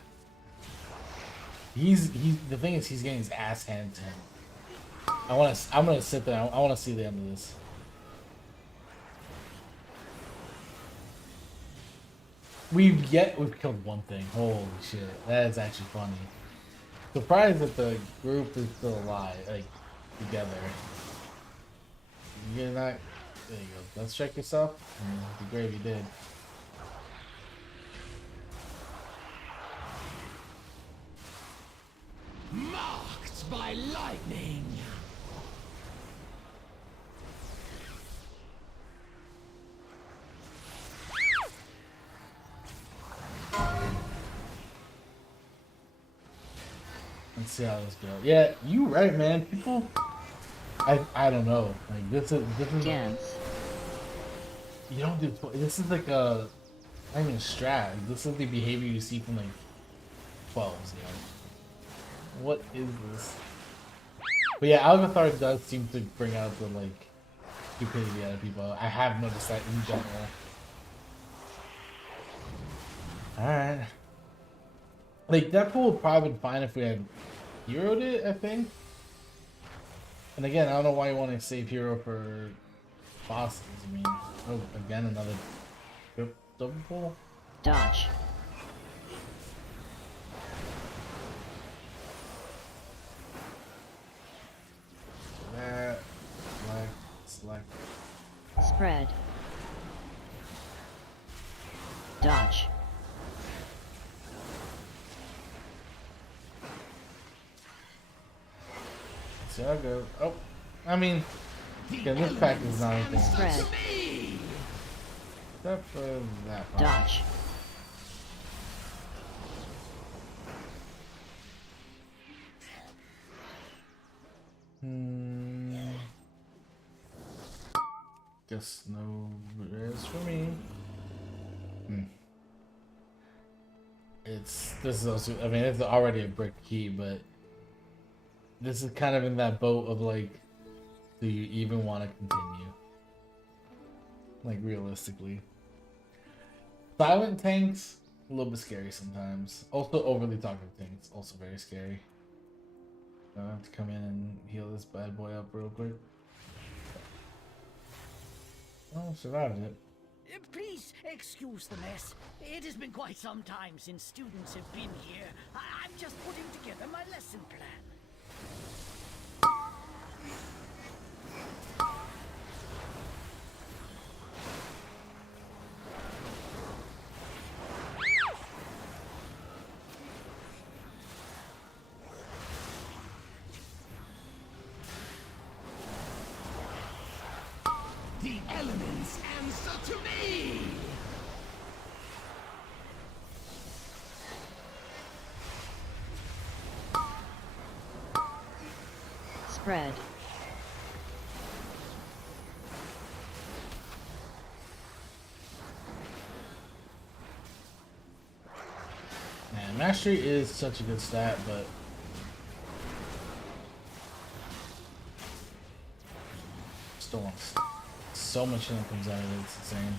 He's the thing is he's getting his ass handed to him. I'm gonna sit there. I wanna see the end of this. We've killed one thing. Holy shit. That is actually funny. Surprised that the group is still alive, like together. You're not. There you go. Let's check yourself. It'd be great if you did. Marked by lightning! Let's see how this goes. Yeah, you right, man. People, I don't know. Like this is Dance. You don't do. This is like a, not even a strat. This is the behavior you see from like 12s. You know. What is this? But yeah, Algathar does seem to bring out the like stupidity out of people. I have noticed that in general. All right. Like that pool would probably been fine if we had heroed it, I think. And again, I don't know why you want to save hero for bosses. I mean, oh, again another double pull. Dodge. That select. Spread. Dodge. See how it goes. Oh, I mean, yeah, this pack is not anything. Spread. Except for that part. Dodge. Guess no res for me. This is also, I mean, it's already a brick key, but this is kind of in that boat of like, do you even want to continue? Like realistically. Silent tanks, a little bit scary sometimes. Also overly talkative tanks, also very scary. I have to come in and heal this bad boy up real quick. Oh, survived it. Please excuse the mess. It has been quite some time since students have been here. I'm just putting together my lesson plan. The elements answer to me! Spread. Man, mastery is such a good stat, but still wants so much in comes out of it, it's insane.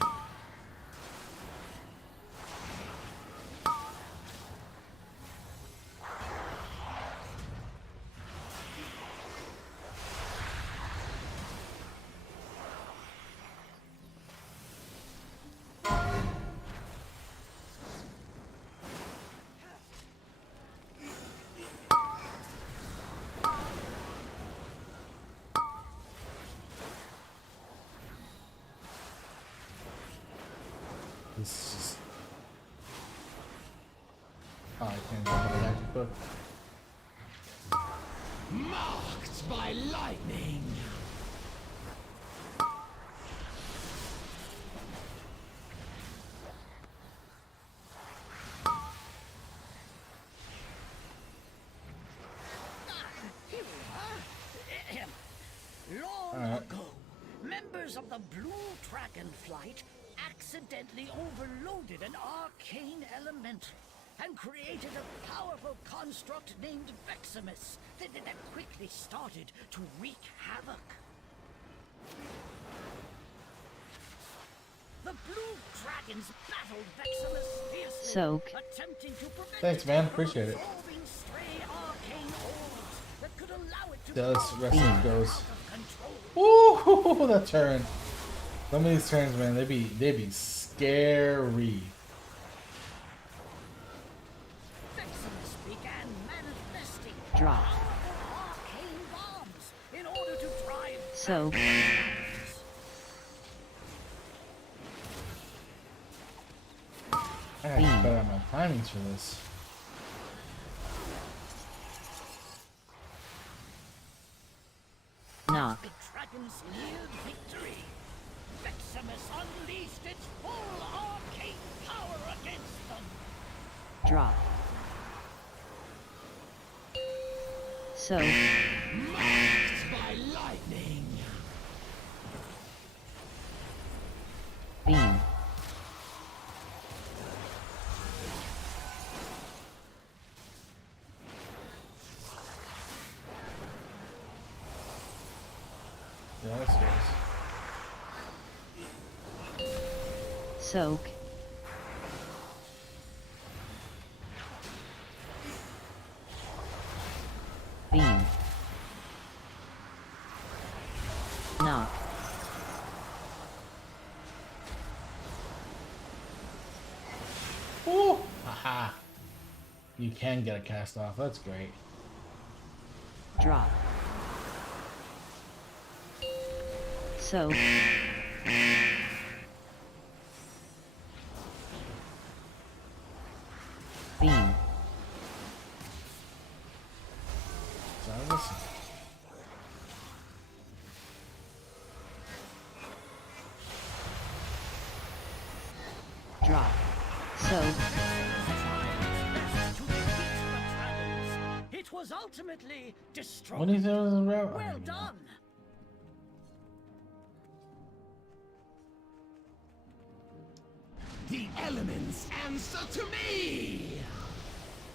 this just... Oh, I can't jump on the magic book. Marked by lightning. Here we are. Long ago, members of the Blue Dragonflight accidentally overloaded an arcane elemental and created a powerful construct named Veximus that quickly started to wreak havoc. The Blue Dragons battled Veximus fiercely, Soak. attempting to prevent Thanks, it man. from Appreciate it. absorbing stray arcane orbs that could allow it to This go rest out goes. of control. Ooh, that turn. Some of these turns, man, they be scary. Veximus began manifesting Drop. powerful arcane bombs in order to drive Soak. I gotta get better at my timings for this. Knock. the dragons neared victory. Veximus unleashed its full arcane power against them. Drop. Soak. Marked by lightning. Beam. Yeah, this goes. Soak. Beam. Knock. Ooh! Haha. You can get a cast off. That's great. Drop. Soak. Beam. So listen. Drop. Soak. It was ultimately destroyed. What is it in the route? Well done. The elements answer to me.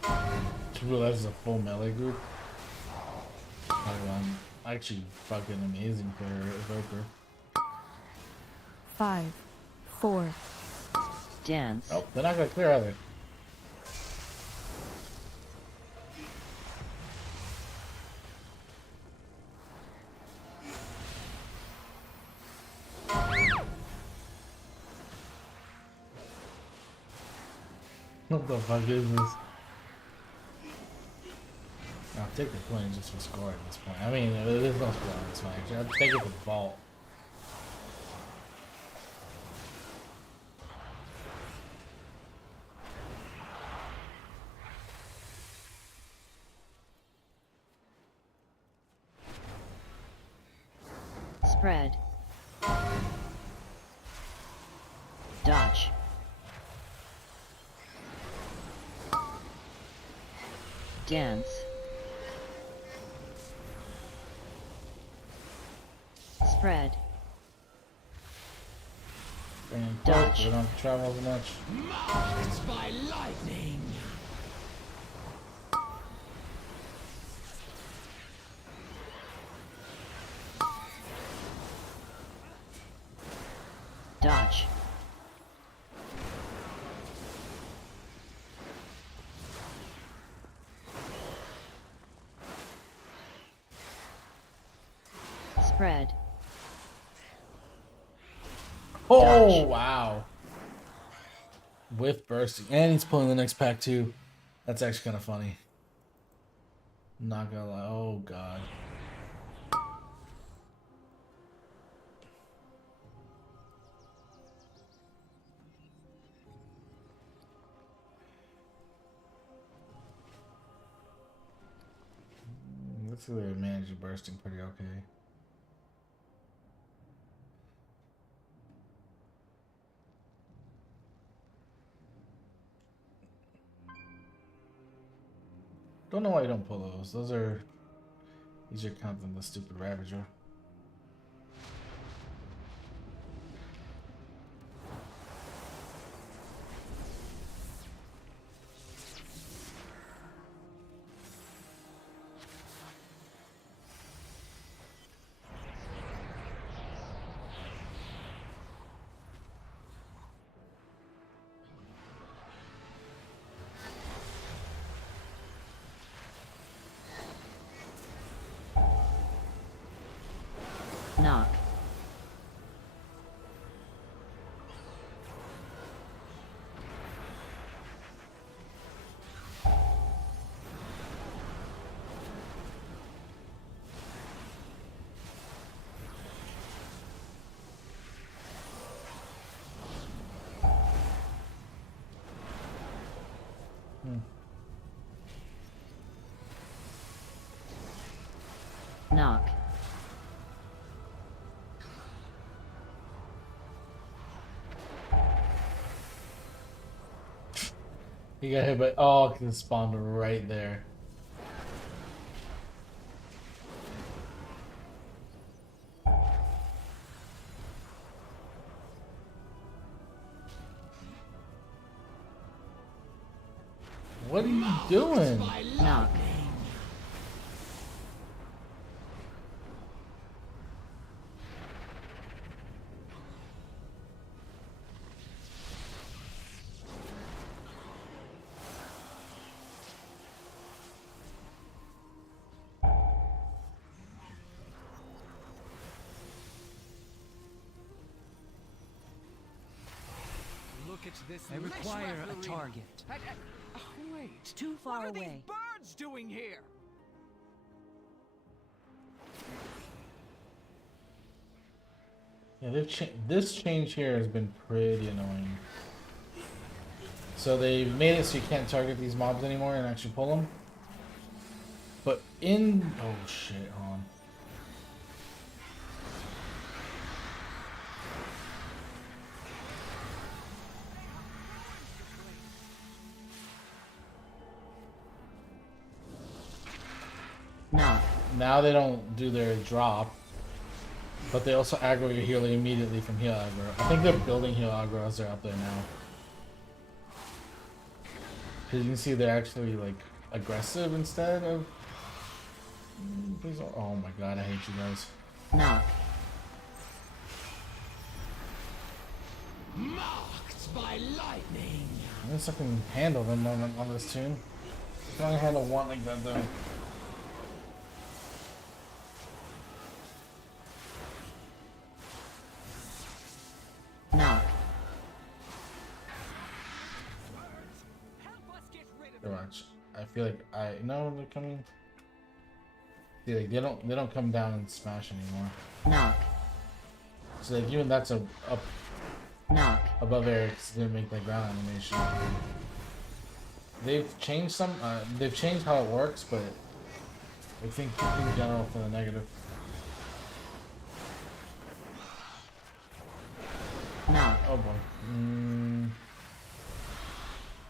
To realize it's a full melee group. Actually fucking amazing for Evoker. 5, 4, Dance. Oh, they're not gonna clear either. What the fuck is this? I'll take the coin just for score at this point. I mean, there's no score on this one actually. I'll take it for the vault. Spread. Dodge. Dance. Spread. And Dodge. we don't have to travel as much. Marked by lightning. Dodge. Spread. Oh, Dodge. wow. With bursting. And he's pulling the next pack too. That's actually kind of funny. Not gonna lie. Oh, God. Looks like they managed bursting pretty okay. Don't know why you don't pull those. Those are easier count than the stupid Ravager. Knock. Knock. He got hit by, oh, because it spawned right there. What are you doing? Knock. Look at this. I require a target. Wait. Too far What are away. these birds doing here? Yeah, this change here has been pretty annoying. So they made it so you can't target these mobs anymore and actually pull them. But in, oh shit, hold on. Knock. Now they don't do their drop, but they also aggro your healer immediately from heal aggro. I think they're building heal aggro as they're up there now. Because you can see they're actually like aggressive instead of. Oh my god, I hate you guys. Knock. Marked by lightning. I guess I can handle them on this tune. I can only handle one like that though. Knock. Watch. I feel like I know they're coming. See, like they don't come down and smash anymore. Knock. So like even that's up Knock. above air because it didn't make that ground animation. They've changed some. They've changed how it works, but I think in general for the negative. Knock. Oh boy.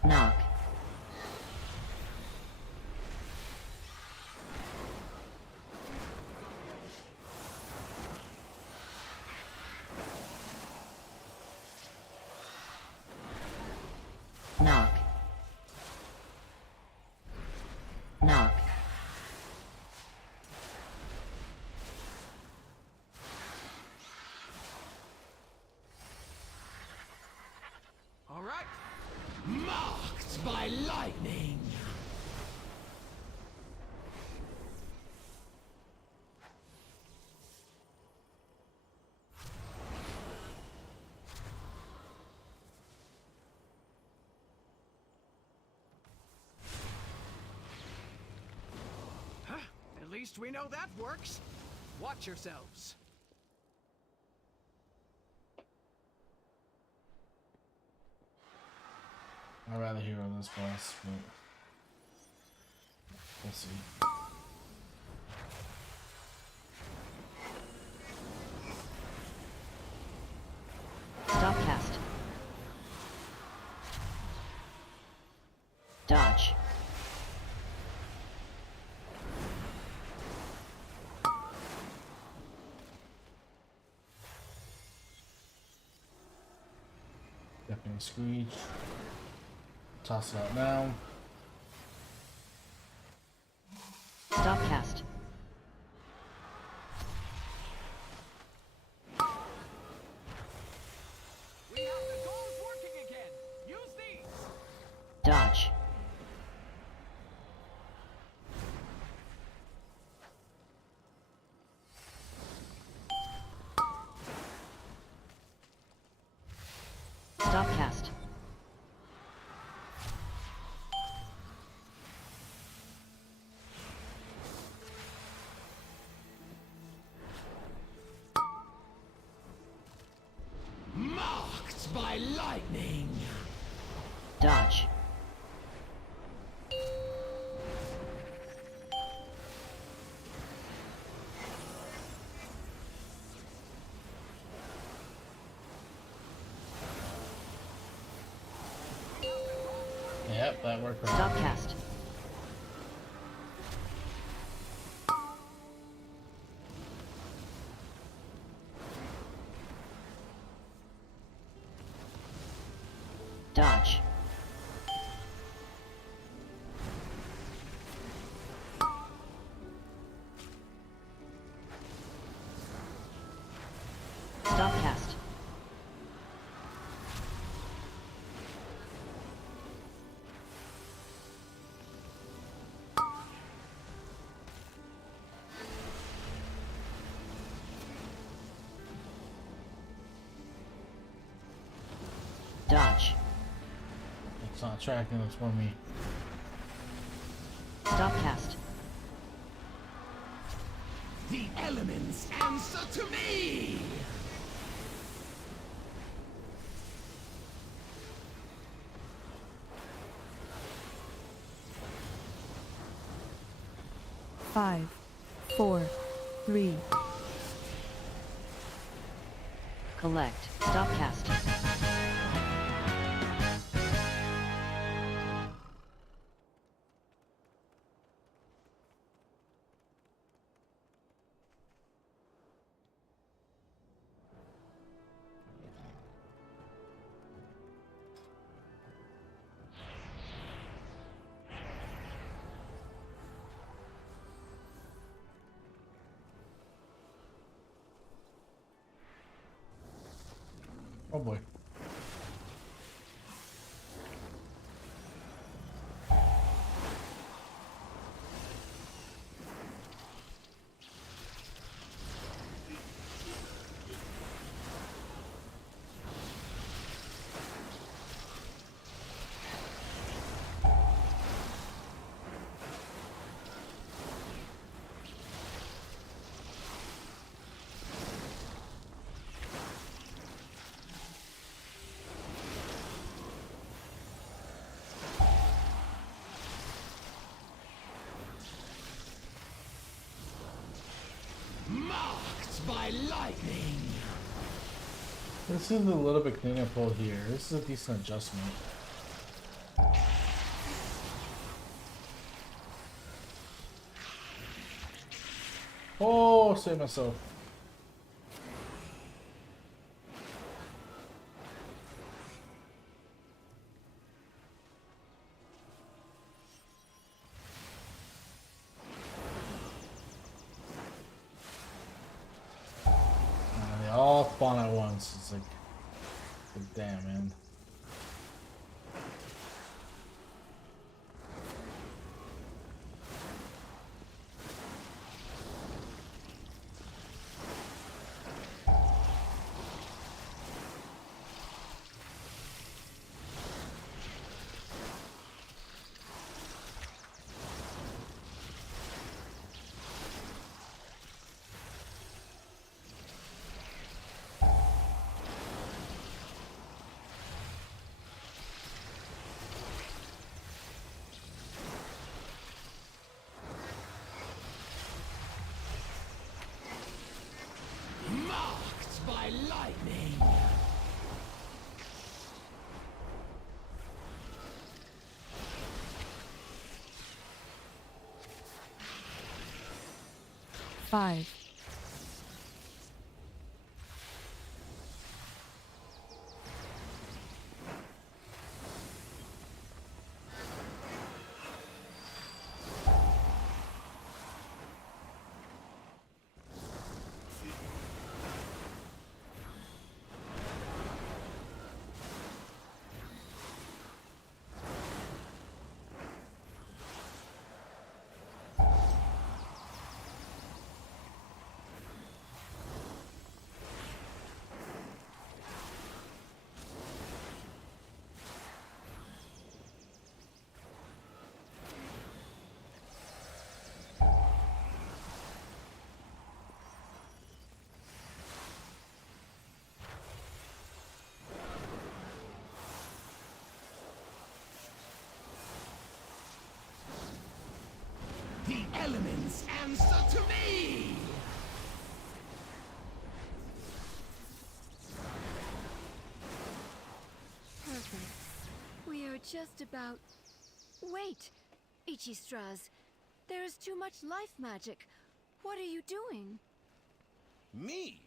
Knock. Knock. Knock. All right. Marked by lightning. Huh? At least we know that works. Watch yourselves. I'd rather hero this boss, but we'll see. and Screech. Toss it out now. Stop cast. We have the doors working again. Use these. Dodge. Stop cast. Marked by lightning. Dodge. Yep, that worked. Right. Stop cast. Dodge. Stop cast. Dodge. It's not tracking us for me. Stop cast. The elements answer to me. Five, four, three. Collect. Stop cast. Oh boy. Marked by lightning. This is a little bit cleaner pull here. This is a decent adjustment. Oh, save myself. They all spawn at once. It's like, damn, man. Marked by lightning. Five, The elements answer to me! Perfect. We are just about... Wait! Ichistras, there is too much life magic. What are you doing? Me?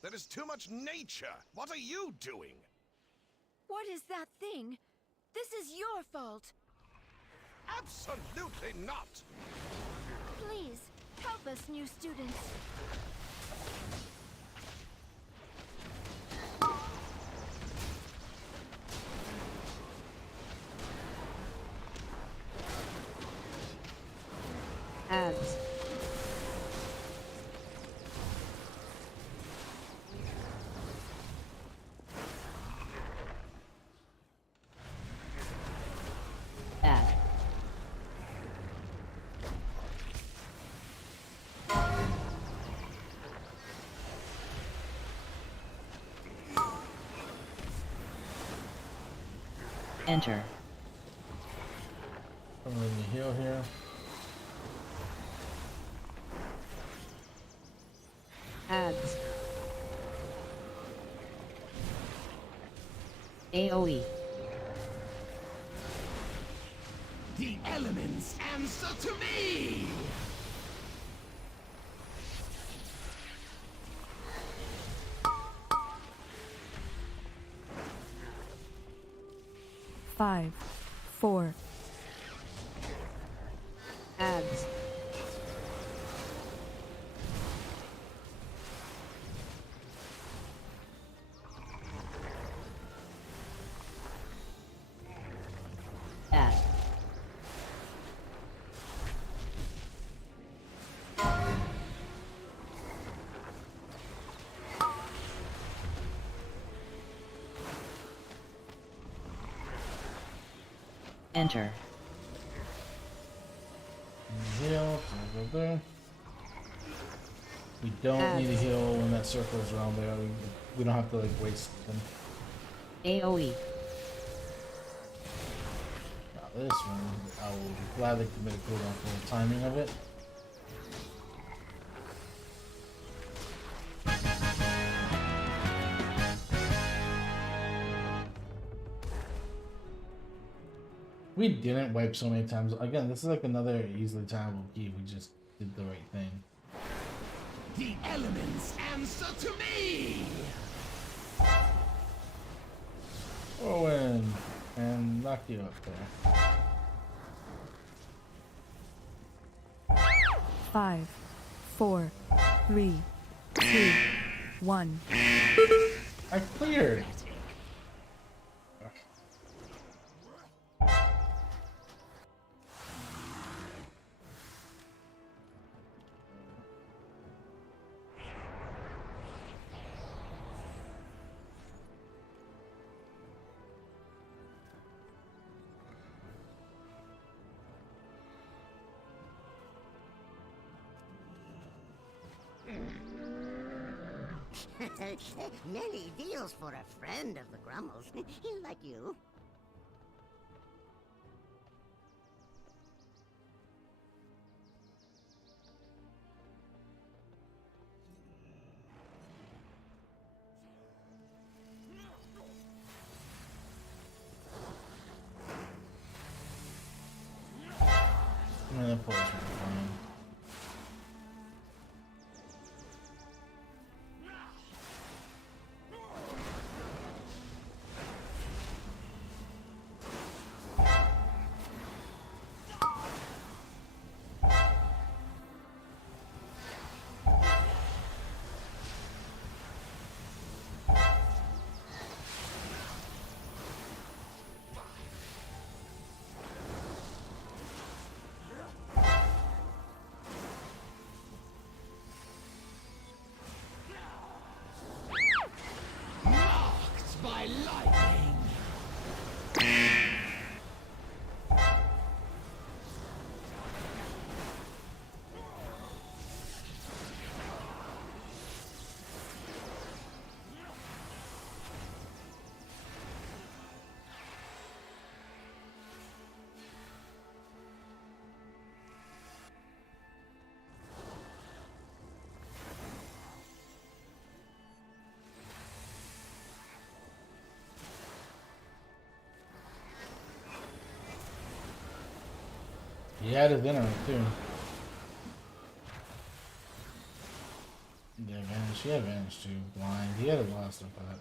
There is too much nature. What are you doing? What is that thing? This is your fault. Absolutely not! Please, help us, new students. Ads. Add. Enter. I'm going to heal here. Ads. AoE. The elements answer to me! Five, four, Ads. Add. Enter. Heal. Go there. We don't need a heal when that circles around there. We don't have to like waste them. AoE. Now this one, I will gladly commit a cooldown for the timing of it. We didn't wipe so many times. Again, this is like another easily timeable key. We just did the right thing. The elements answer to me! Owen, and knock you up there. 5, 4, 3, 2, 1. I cleared. Many deals for a friend of the Grummles. Like you. I'm gonna pull this one fine. He had his dinner too. The advantage. He had advantage too. Blind. He had a lot of stuff for that.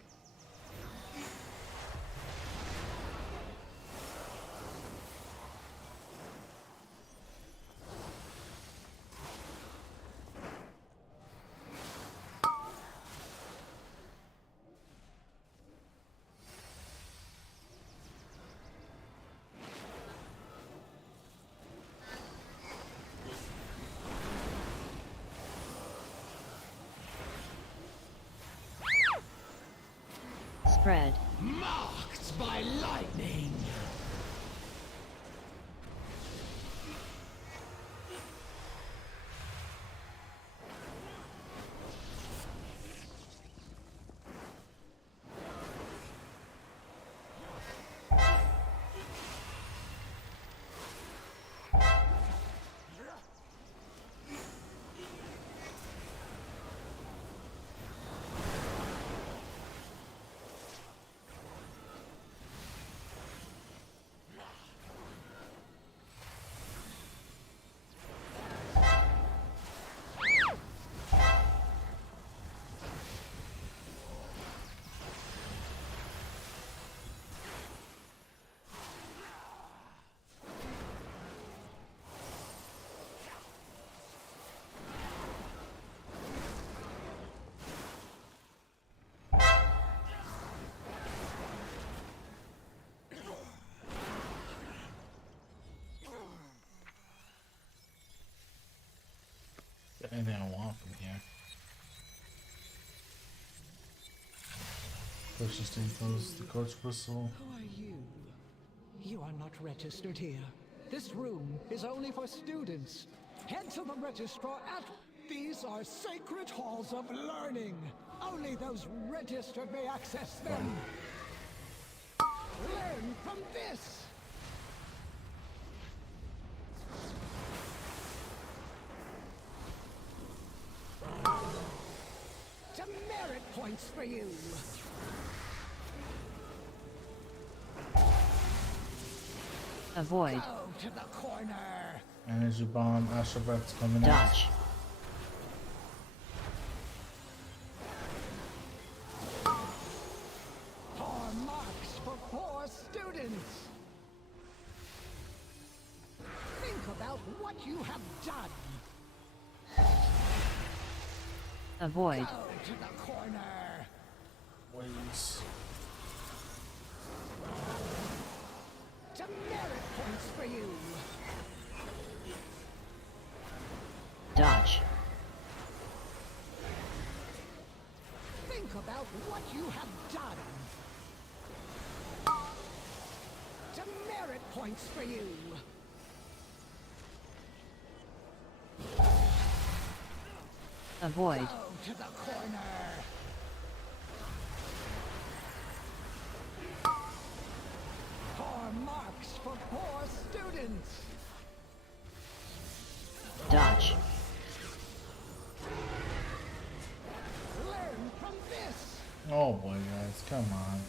Spread. Marked by lightning. Anything I want from here. Push this thing close the coach whistle. Who are you? You are not registered here. This room is only for students. Head to the registrar at... These are sacred halls of learning. Only those registered may access them. Learn from this. Demerit points for you. Avoid. Go to the corner. Energy bomb. Astral breath's coming Dodge. Four marks for poor students. Think about what you have done. Avoid. Go to the corner. Wings. Demerit points for you. Dodge. Think about what you have done. Demerit points for you. Avoid. Go to the corner. Four marks for poor students. Dodge. Learn from this. Oh boy, guys, come on.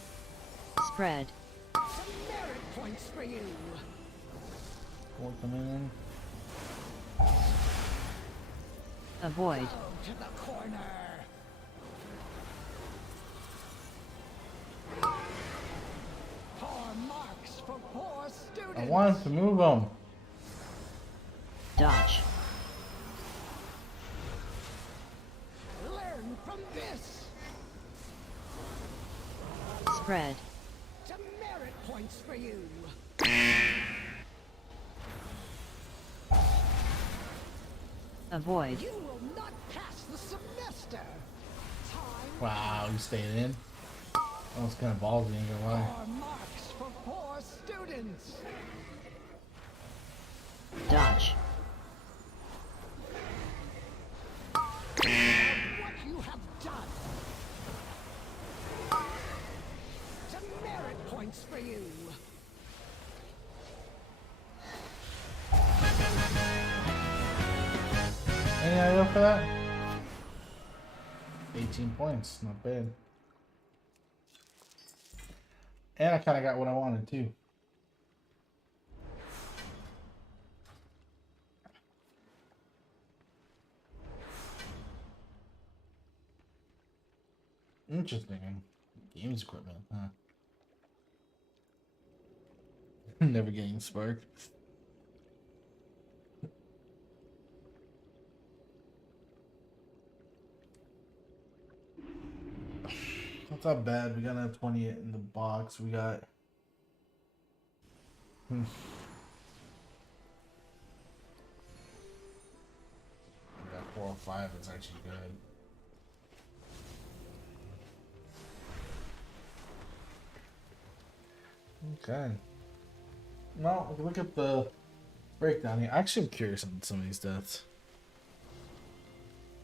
Spread. Demerit points for you. Four coming in. Avoid. Go to the corner. Four marks for poor students. I wanted to move them. Dodge. Learn from this. Spread. Demerit points for you. Avoid. You will not pass the semester. Time. Wow, you stayed in. That was kind of ballsy, ain't gonna lie. Four marks for poor students. Dodge. What you have done. Demerit points for you. Any idea for that? 18 points, not bad. And I kind of got what I wanted too. Interesting. Games equipment, huh? Never getting sparked. That's not bad. We got a 20 in the box. We got. We got 4 or 5. It's actually good. Okay. Well, if you look at the breakdown here, actually, I'm curious on some of these deaths.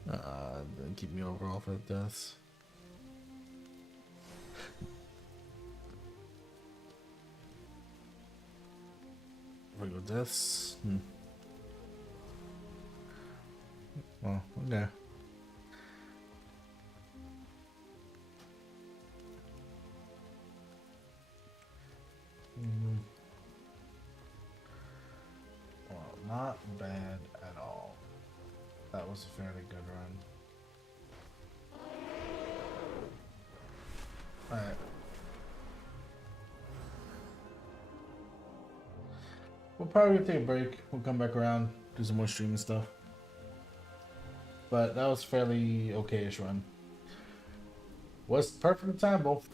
Then keep me overall for the deaths. We go deaths. Well, okay. Well, not bad at all. That was a fairly good run. Alright. We'll probably take a break. We'll come back around, do some more streaming stuff. But that was fairly okay-ish run. Was perfect time, both.